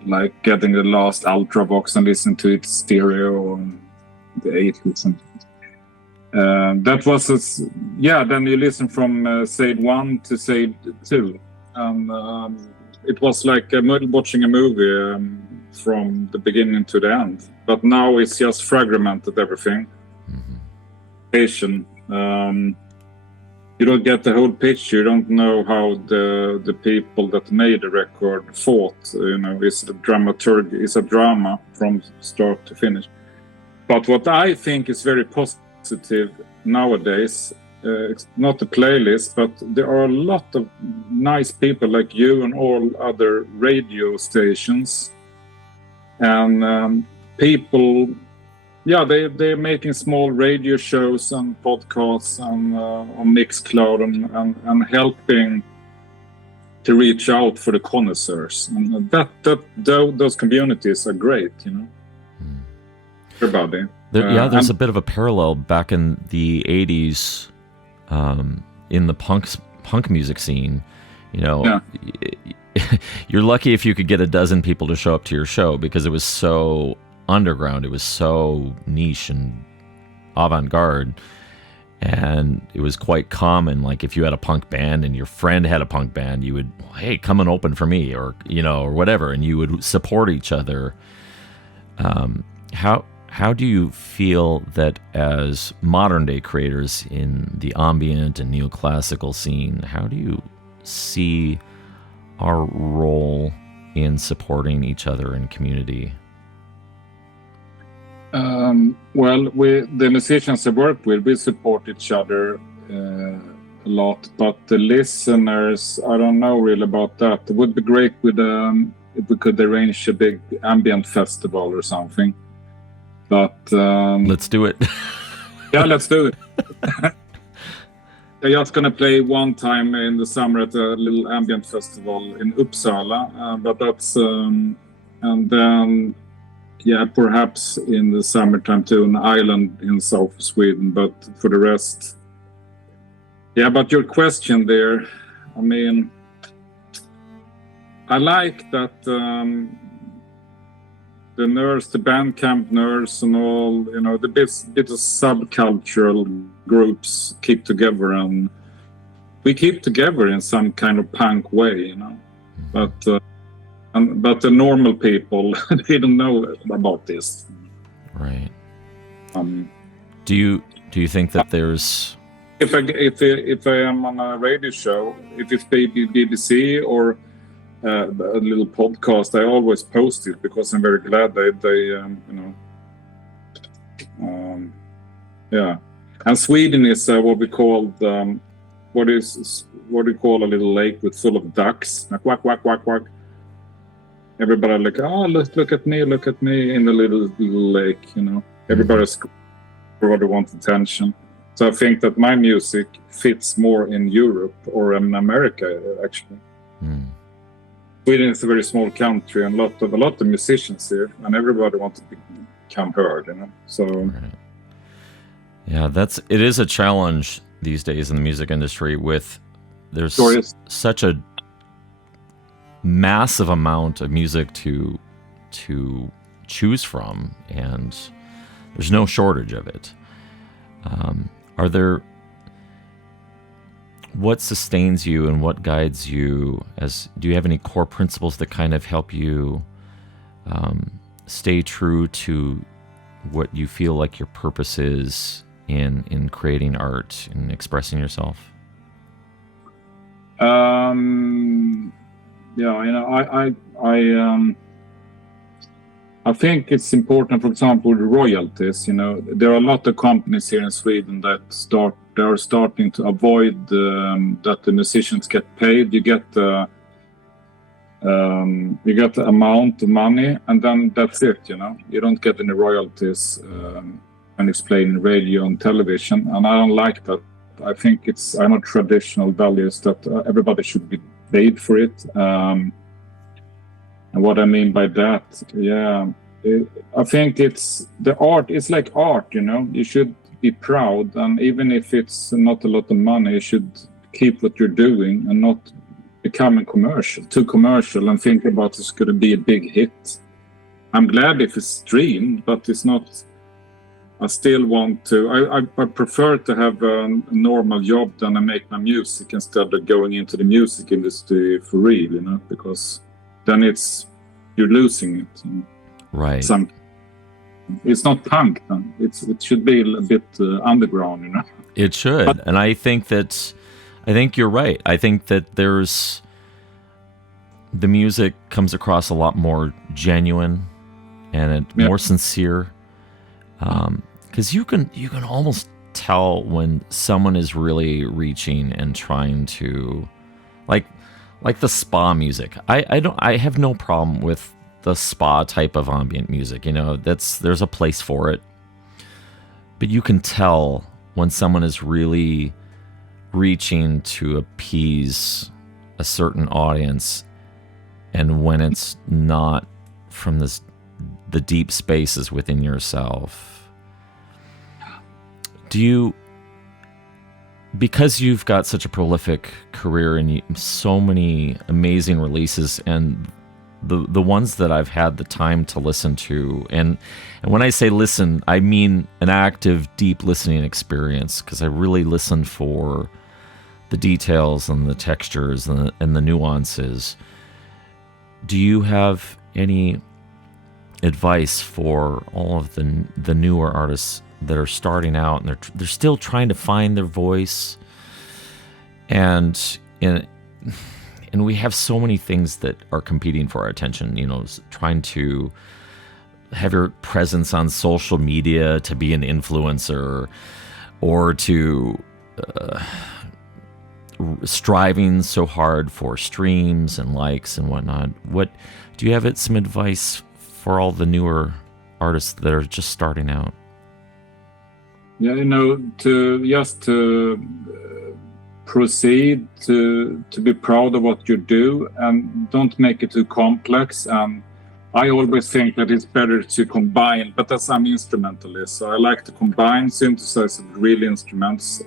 like getting the last Ultravox and listen to it stereo on the 80s. That was, then you listen from side 1 to side 2. It was like watching a movie from the beginning to the end. But now it's just fragmented everything. You don't get the whole picture. You don't know how the people that made the record thought. It's a dramaturgy. It's a drama from start to finish. But what I think is very positive nowadays, it's not the playlist, but there are a lot of nice people like you and all other radio stations, and people, they're making small radio shows and podcasts and on Mixcloud and helping to reach out for the connoisseurs, and those communities are great, Everybody. There's a bit of a parallel back in the 80s. In the punk music scene, you're lucky if you could get a dozen people to show up to your show, because it was so underground, it was so niche and avant-garde, and it was quite common. Like if you had a punk band and your friend had a punk band, you would, hey, come and open for me, or or whatever, and you would support each other. How do you feel that as modern day creators in the ambient and neoclassical scene, how do you see our role in supporting each other in community? Well, the musicians I work with, we support each other a lot, but the listeners, I don't know really about that. It would be great if we could arrange a big ambient festival or something. But let's do it. Yeah, let's do it. I'm just gonna play one time in the summer at a little ambient festival in Uppsala, but that's and then perhaps in the summertime too, an island in south of Sweden. But for the rest, But your question there, I mean, I like that. The nerds, the Bandcamp nerds and all, the bit of subcultural groups keep together, and we keep together in some kind of punk way, But the normal people, they don't know about this. Right. Do you think that there's... If I am on a radio show, if it's BBC or a little podcast, I always post it, because I'm very glad they And Sweden is what we call what do you call a little lake with full of ducks, like quack quack quack quack. everybody like, oh, look at me in the little lake, you know. Everybody's everybody wants attention. So I think that my music fits more in Europe or in America, actually. Sweden is a very small country, and a lot of musicians here, and everybody wants to become heard, you know. So, right. Yeah, it is a challenge these days in the music industry. There's such a massive amount of music to choose from, and there's no shortage of it. What sustains you and what guides you? Do you have any core principles that kind of help you stay true to what you feel like your purpose is in creating art and expressing yourself? Yeah, you know, I think it's important, for example, with royalties. You know, there are a lot of companies here in Sweden that are starting to avoid that the musicians get paid. You get the amount of money, and then that's it. You know, you don't get any royalties when it's played in radio and television, and I don't like that. I think I know traditional values that everybody should be paid for it. And what I mean by that, I think it's the art. It's like art, you know. You should be proud, and even if it's not a lot of money, you should keep what you're doing and not become too commercial, and think about it's going to be a big hit. I'm glad if it's streamed, but it's not. I still want to. I prefer to have a normal job than I make my music instead of going into the music industry for real, you know, because then you're losing it. Right. It's not punk then. It should be a bit underground, you know. It should, and I think you're right. I think that the music comes across a lot more genuine and more sincere. Because you can almost tell when someone is really reaching and trying to, like the spa music. I have no problem with the spa type of ambient music. You know, there's a place for it, but you can tell when someone is really reaching to appease a certain audience, and when it's not from the deep spaces within yourself. Because you've got such a prolific career and so many amazing releases, and the ones that I've had the time to listen to, and when I say listen, I mean an active, deep listening experience, because I really listen for the details and the textures and the nuances. Do you have any advice for all of the newer artists that are starting out and they're still trying to find their voice, and we have so many things that are competing for our attention, you know, trying to have your presence on social media to be an influencer, or to striving so hard for streams and likes and whatnot. What do you have some advice for all the newer artists that are just starting out? Yeah, you know, to proceed, to be proud of what you do, and don't make it too complex. And I always think that it's better to combine, but as I'm instrumentalist, so I like to combine synthesize with real instruments.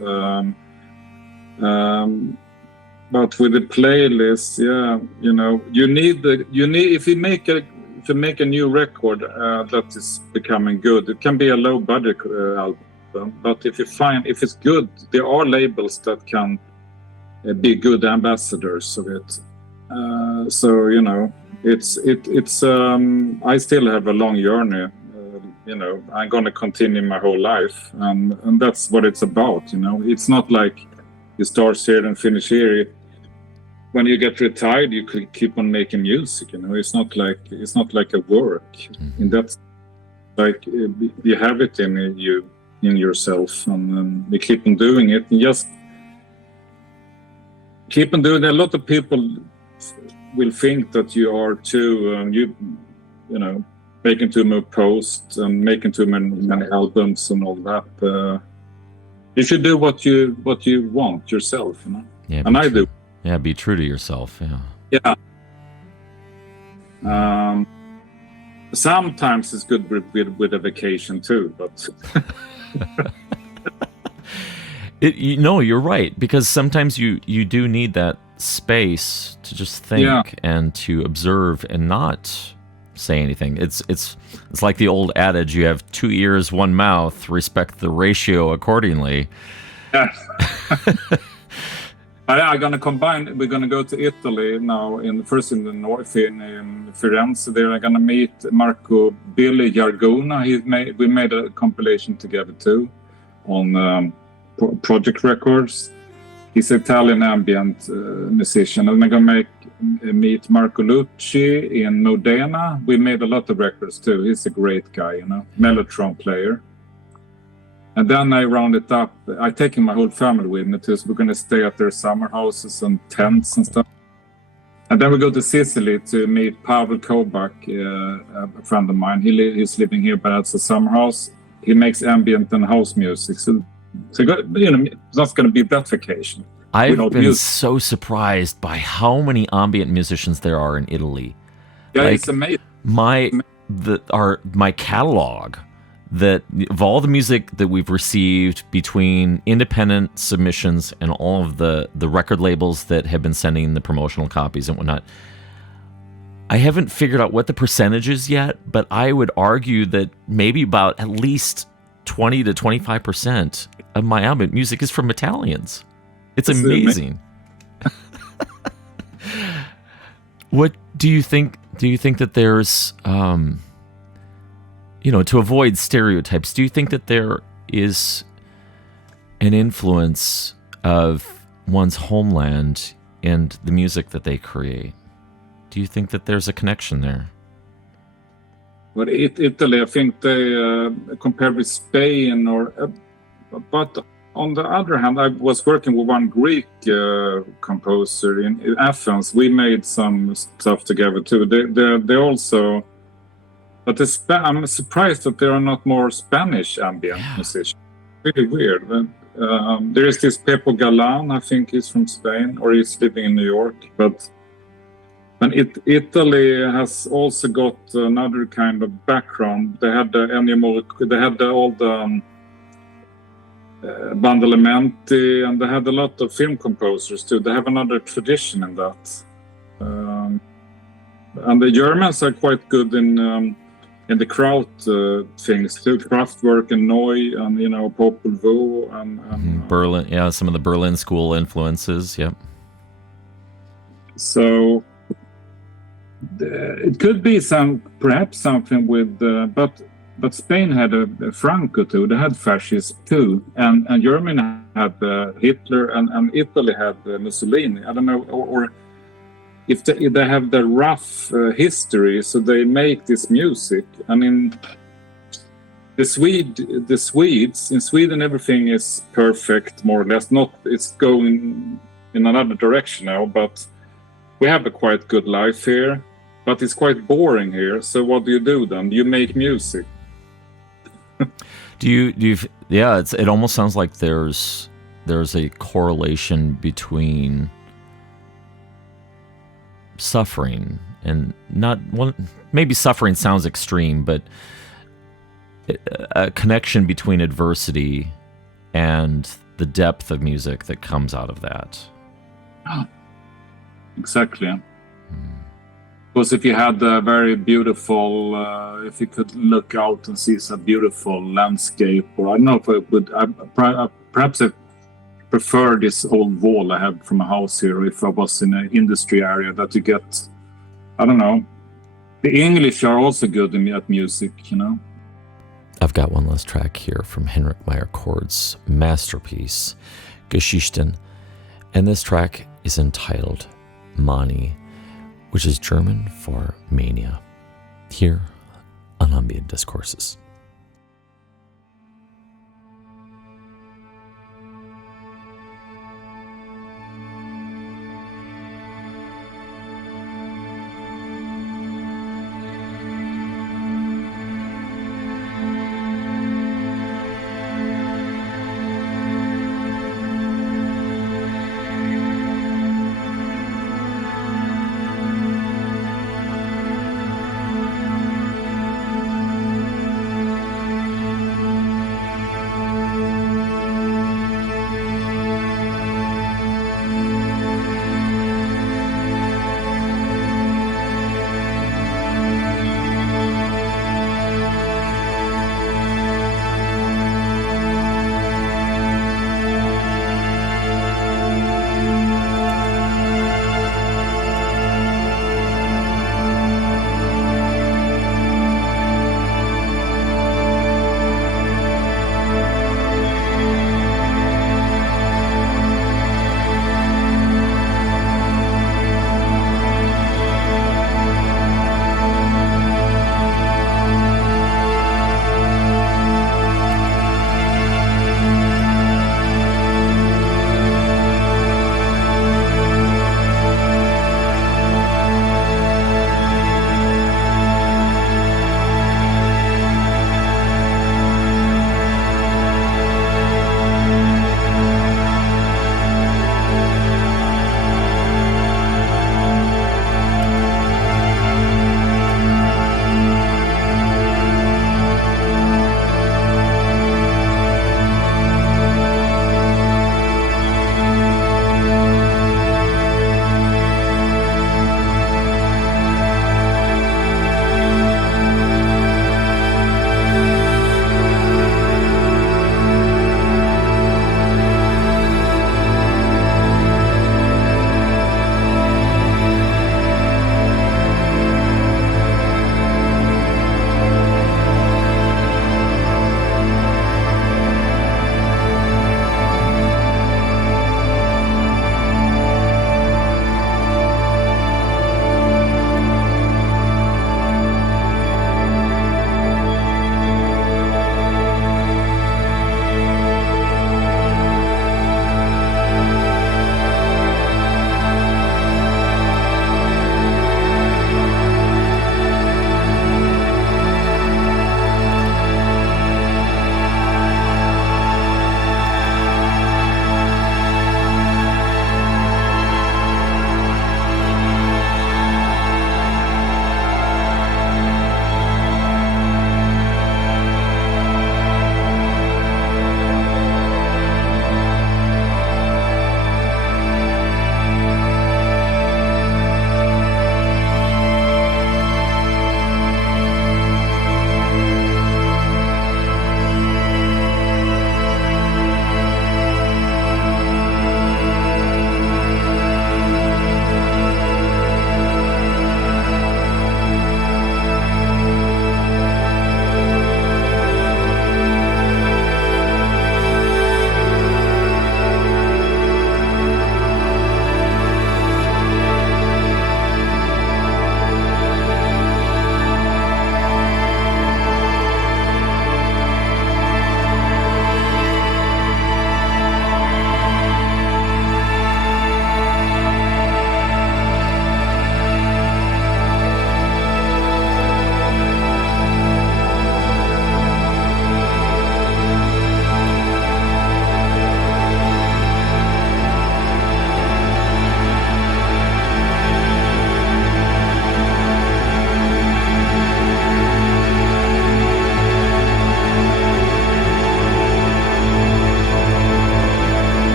But with the playlist, you know, you need if you make a new record that is becoming good, it can be a low budget album. But if it's good, there are labels that can be good ambassadors of it. So you know, it's I still have a long journey. You know, I'm gonna continue my whole life, and that's what it's about. You know, it's not like you start here and finish here. When you get retired, you could keep on making music. You know, it's not like a work. In that, like you have it in you. In yourself, and you keep on doing it, and just keep on doing it. A lot of people will think that you are too making too many posts and making too many albums and all that. You should do what you want yourself, you know. Yeah, and I do. Yeah, be true to yourself. Yeah. Yeah. Sometimes it's good with a vacation too, but. You're right, because sometimes you do need that space to just think and to observe and not say anything. It's like the old adage: you have 2 ears, 1 mouth. Respect the ratio accordingly. Yeah. I'm gonna combine. We're gonna go to Italy now. First in the north in Firenze. There, I'm gonna meet Marco Billy Jargona. We made a compilation together too, on Project Records. He's an Italian ambient musician. And I'm gonna meet Marco Lucci in Modena. We made a lot of records too. He's a great guy, you know, mellotron player. And then I round it up. I'm taking my whole family with me too, so we're going to stay at their summer houses and tents and stuff. And then we go to Sicily to meet Pavel Kobak, a friend of mine. He's living here, but it's a summer house. He makes ambient and house music. So that's going to be that vacation. I've been so surprised by how many ambient musicians there are in Italy. Yeah, it's amazing. My catalog of all the music that we've received between independent submissions and all of the record labels that have been sending the promotional copies and whatnot, I haven't figured out what the percentage is yet, but I would argue that maybe about at least 20 to 25% of my ambient music is from Italians. It's amazing. What do you think? Do you think that there's to avoid stereotypes, do you think that there is an influence of one's homeland and the music that they create? Do you think that there's a connection there? Well, Italy, I think they compared with Spain, but on the other hand, I was working with one Greek composer in Athens. We made some stuff together too. They also. But I'm surprised that there are not more Spanish ambient musicians. Really weird. There is this Pepo Galan, I think he's from Spain, or he's living in New York. But Italy has also got another kind of background. They had all the Bandalamenti, and they had a lot of film composers too. They have another tradition in that. And the Germans are quite good in the Kraut things too, Kraftwerk and Neu and Popol Vuh and Berlin, some of the Berlin school influences. Yep. So it could be perhaps something with, but Spain had a Franco too. They had fascists too, and Germany had Hitler, and Italy had Mussolini. I don't know, or if they have the rough history, so they make this music. I mean, the Swedes in Sweden, everything is perfect, more or less. It's going in another direction now, but we have a quite good life here. But it's quite boring here. So what do you do then? You make music. Do you? Yeah, it almost sounds like there's a correlation between suffering and maybe suffering sounds extreme, but a connection between adversity and the depth of music that comes out of that. Exactly. Because if you had a very beautiful, if you could look out and see some beautiful landscape, or I don't know if I would, perhaps I prefer this old wall I have from a house here, if I was in an industry area, that you get, I don't know. The English are also good at music, I've got one last track here from Henrik Meierkord's masterpiece, Geschichten, and this track is entitled Manie, which is German for mania, here on Ambient Discourses.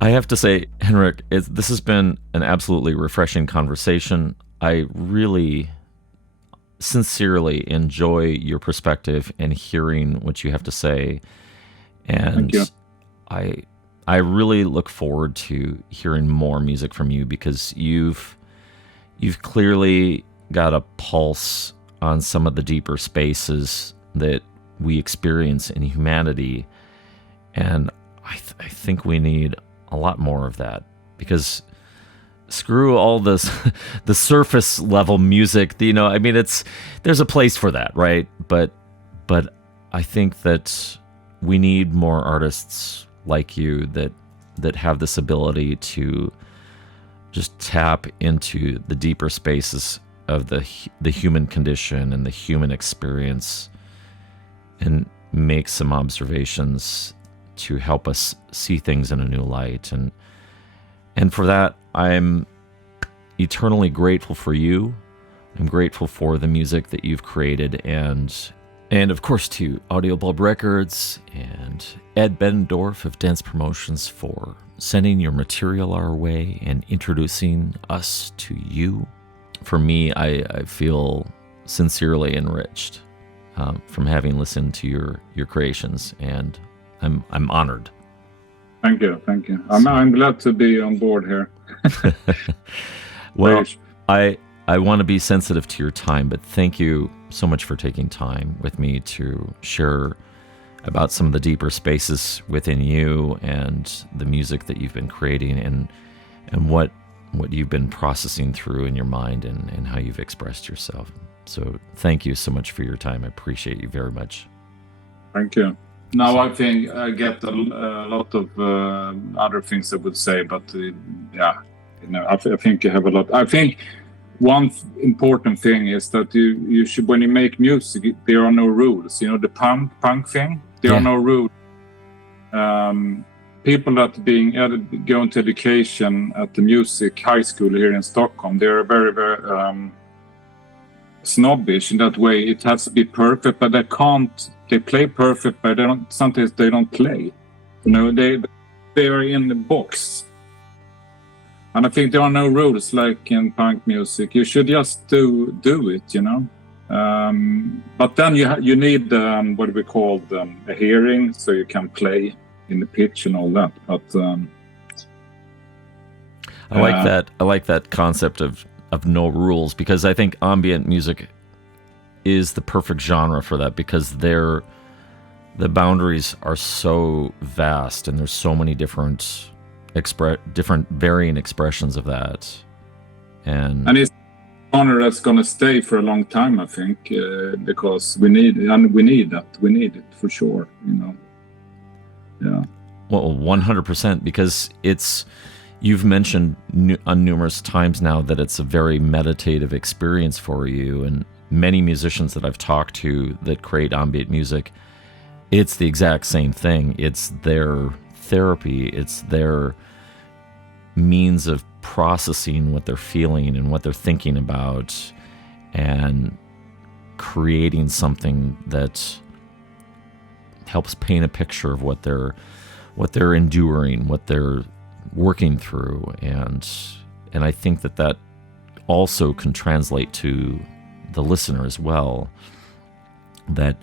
I have to say, Henrik, this has been an absolutely refreshing conversation. I really sincerely enjoy your perspective and hearing what you have to say. And Thank you. I really look forward to hearing more music from you, because you've clearly got a pulse on some of the deeper spaces that we experience in humanity. And I think we need a lot more of that, because screw all this the surface level music. I mean, there's a place for that, right? But I think that we need more artists like you that have this ability to just tap into the deeper spaces of the human condition and the human experience, and make some observations to help us see things in a new light. And for that, I'm eternally grateful for you. I'm grateful for the music that you've created, and of course to Audiobulb Records and Ed Bendorf of Dance Promotions for sending your material our way and introducing us to you. For me, I feel sincerely enriched from having listened to your creations, and I'm honored. Thank you. I'm glad to be on board here. Well, I want to be sensitive to your time, but thank you so much for taking time with me to share about some of the deeper spaces within you and the music that you've been creating, and what you've been processing through in your mind, and how you've expressed yourself. So thank you so much for your time. I appreciate you very much. Thank you. Now I think I get a lot of other things I would say, but I think you have a lot. I think one important thing is that you should, when you make music, there are no rules. The punk thing, there are no rules. People that going to education at the music high school here in Stockholm, they are very, very snobbish in that way. It has to be perfect, but they play perfect, but sometimes they don't play. They are in the box. And I think there are no rules like in punk music. You should just do it, But then you need what we call a hearing, so you can play in the pitch and all that. But I like that. I like that concept of no rules, because I think ambient music is the perfect genre for that, because the boundaries are so vast, and there's so many different varying expressions of that, and it's a genre that's going to stay for a long time, I think, because we need it for sure. Yeah. Well, 100%, because you've mentioned on numerous times now that it's a very meditative experience for you, and many musicians that I've talked to that create ambient music, it's the exact same thing. It's their therapy. It's their means of processing what they're feeling and what they're thinking about, and creating something that helps paint a picture of what they're enduring, what they're working through, and I think that also can translate to the listener as well, that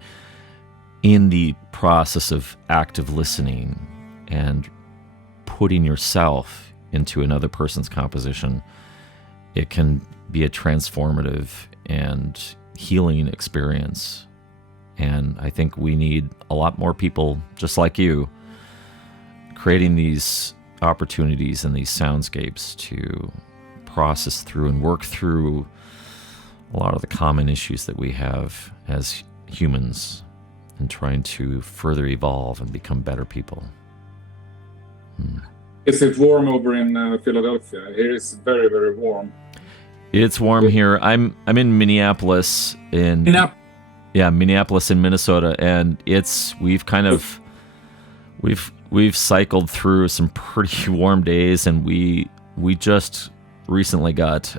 in the process of active listening and putting yourself into another person's composition, it can be a transformative and healing experience. And I think we need a lot more people just like you creating these opportunities and these soundscapes to process through and work through a lot of the common issues that we have as humans, and trying to further evolve and become better people. Is it warm over in Philadelphia? Here it's very, very warm. It's warm here. I'm in Minneapolis Minneapolis in Minnesota, and we've cycled through some pretty warm days, and we just recently got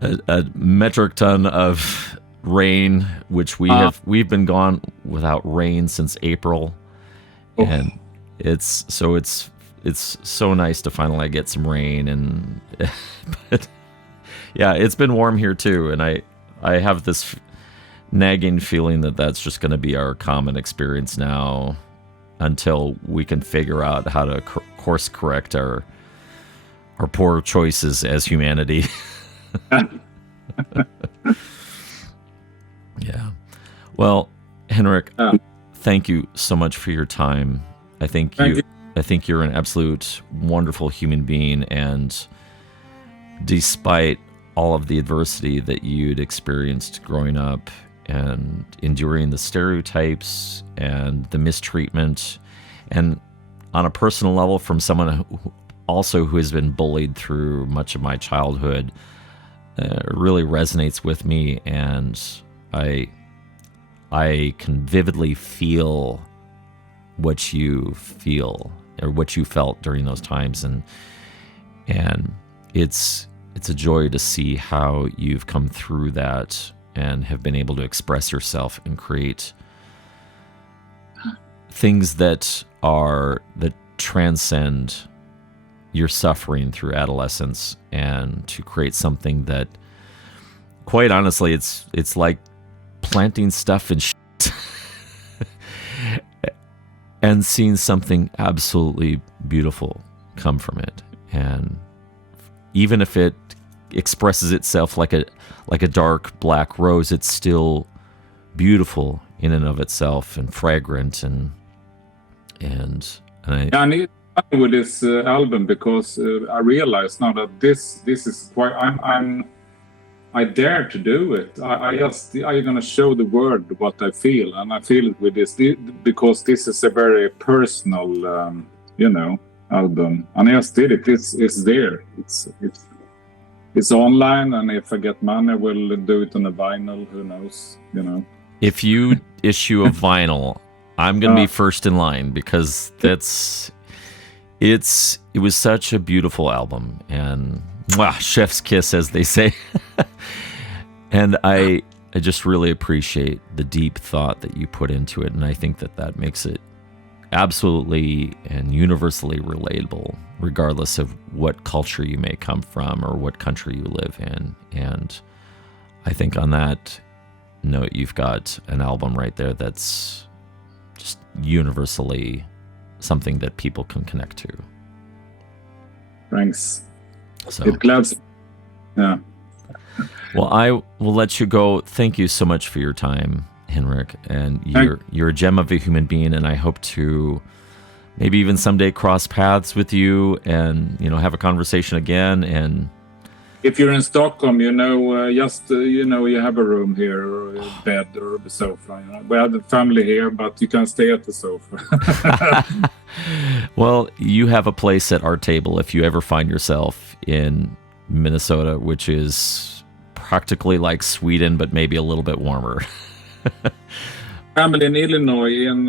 a metric ton of rain, which we've been gone without rain since April, and it's it's so nice to finally get some rain, and but yeah, it's been warm here too, and I have this nagging feeling that that's just going to be our common experience now until we can figure out how to course correct our poor choices as humanity. Yeah. Well, Henrik, thank you so much for your time. I think you're an absolute wonderful human being, and despite all of the adversity that you'd experienced growing up and enduring the stereotypes and the mistreatment, and on a personal level from someone who has been bullied through much of my childhood, really resonates with me, and I can vividly feel what you feel or what you felt during those times, and it's a joy to see how you've come through that and have been able to express yourself and create things that transcend your suffering through adolescence, and to create something that, quite honestly, it's like planting stuff in shit and seeing something absolutely beautiful come from it. And even if it expresses itself like a dark black rose, it's still beautiful in and of itself, and fragrant, and I need with this album, because I realize now that this is quite. I dare to do it. I'm gonna show the world what I feel, and I feel it with this because this is a very personal, album. And I just did it. It's there. It's online, and if I get money, I will do it on a vinyl. Who knows? If you issue a vinyl, I'm gonna be first in line, because it was such a beautiful album, and chef's kiss, as they say. And I just really appreciate the deep thought that you put into it, and I think that makes it absolutely and universally relatable, regardless of what culture you may come from or what country you live in. And I think on that note, you've got an album right there that's just universally something that people can connect to. Thanks. So it glads. Yeah. Well, I will let you go. Thank you so much for your time, Henrik, and you're a gem of a human being, and I hope to maybe even someday cross paths with you and have a conversation again. And if you're in Stockholm, you have a room here, or a bed, or a sofa. We have the family here, but you can stay at the sofa. Well, you have a place at our table if you ever find yourself in Minnesota, which is practically like Sweden, but maybe a little bit warmer. Family in Illinois, in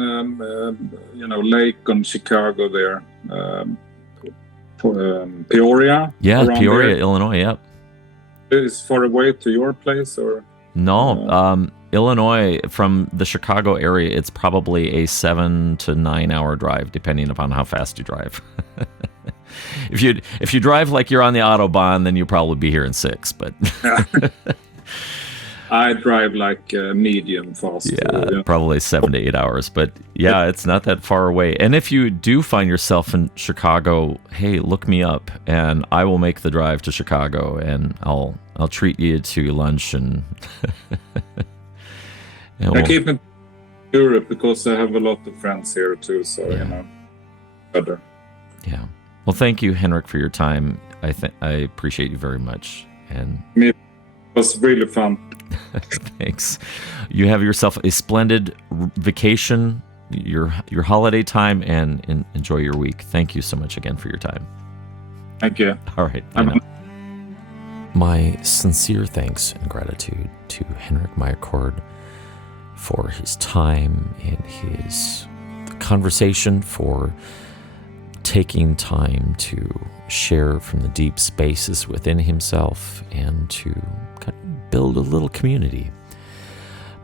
Lake on Chicago there. Peoria. Yeah, Peoria, there. Illinois. Yep. Is far away to your place, or no? Illinois, from the Chicago area, it's probably a 7 to 9 hour drive, depending upon how fast you drive. If you drive like you're on the Autobahn, then you'll probably be here in 6. But I drive like medium fast. Yeah, probably 7 to 8 hours. But yeah, it's not that far away. And if you do find yourself in Chicago, hey, look me up, and I will make the drive to Chicago, and I'll treat you to lunch. And I keep in Europe because I have a lot of friends here too. So better. Yeah. Well, thank you, Henrik, for your time. I appreciate you very much. And it was really fun. Thanks. You have yourself a splendid vacation, your holiday time, and enjoy your week. Thank you so much again for your time. Thank you. All right. Bye now. My sincere thanks and gratitude to Henrik Meierkord for his time and his conversation, for taking time to share from the deep spaces within himself and to kind of build a little community.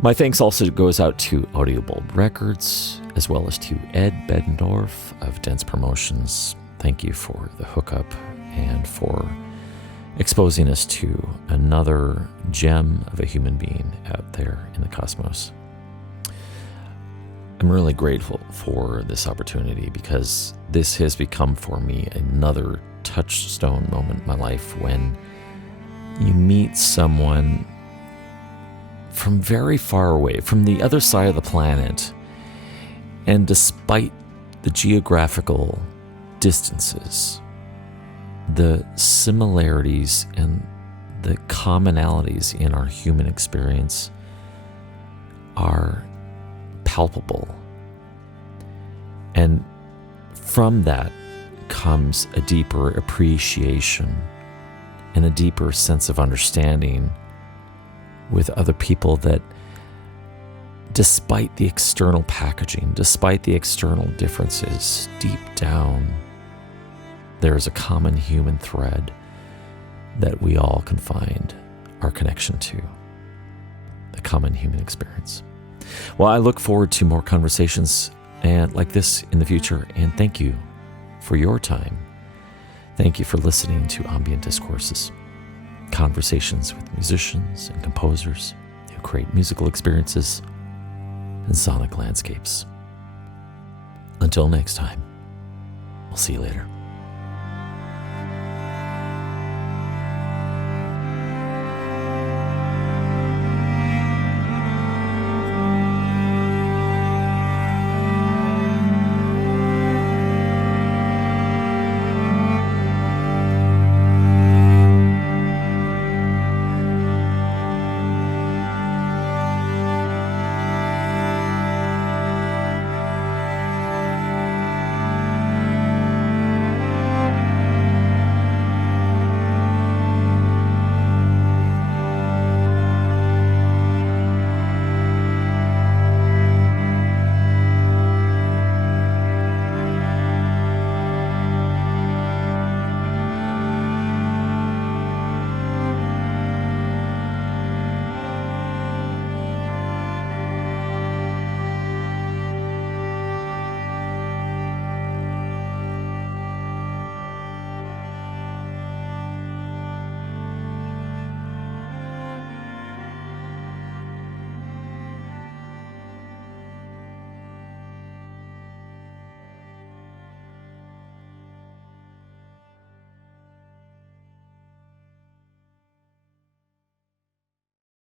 My thanks also goes out to Audiobulb Records, as well as to Ed Bedendorf of Dense Promotions. thank you for the hookup and for exposing us to another gem of a human being out there in the cosmos. I'm really grateful for this opportunity because this has become for me another touchstone moment in my life when you meet someone from very far away, from the other side of the planet, and despite the geographical distances, the similarities and the commonalities in our human experience are palpable. And from that comes a deeper appreciation and a deeper sense of understanding with other people that, despite the external packaging, despite the external differences, deep down, there is a common human thread that we all can find our connection to, the common human experience. Well, I look forward to more conversations and like this in the future, and thank you for your time. Thank you for listening to Ambient Discourses, conversations with musicians and composers who create musical experiences and sonic landscapes. Until next time, we'll see you later.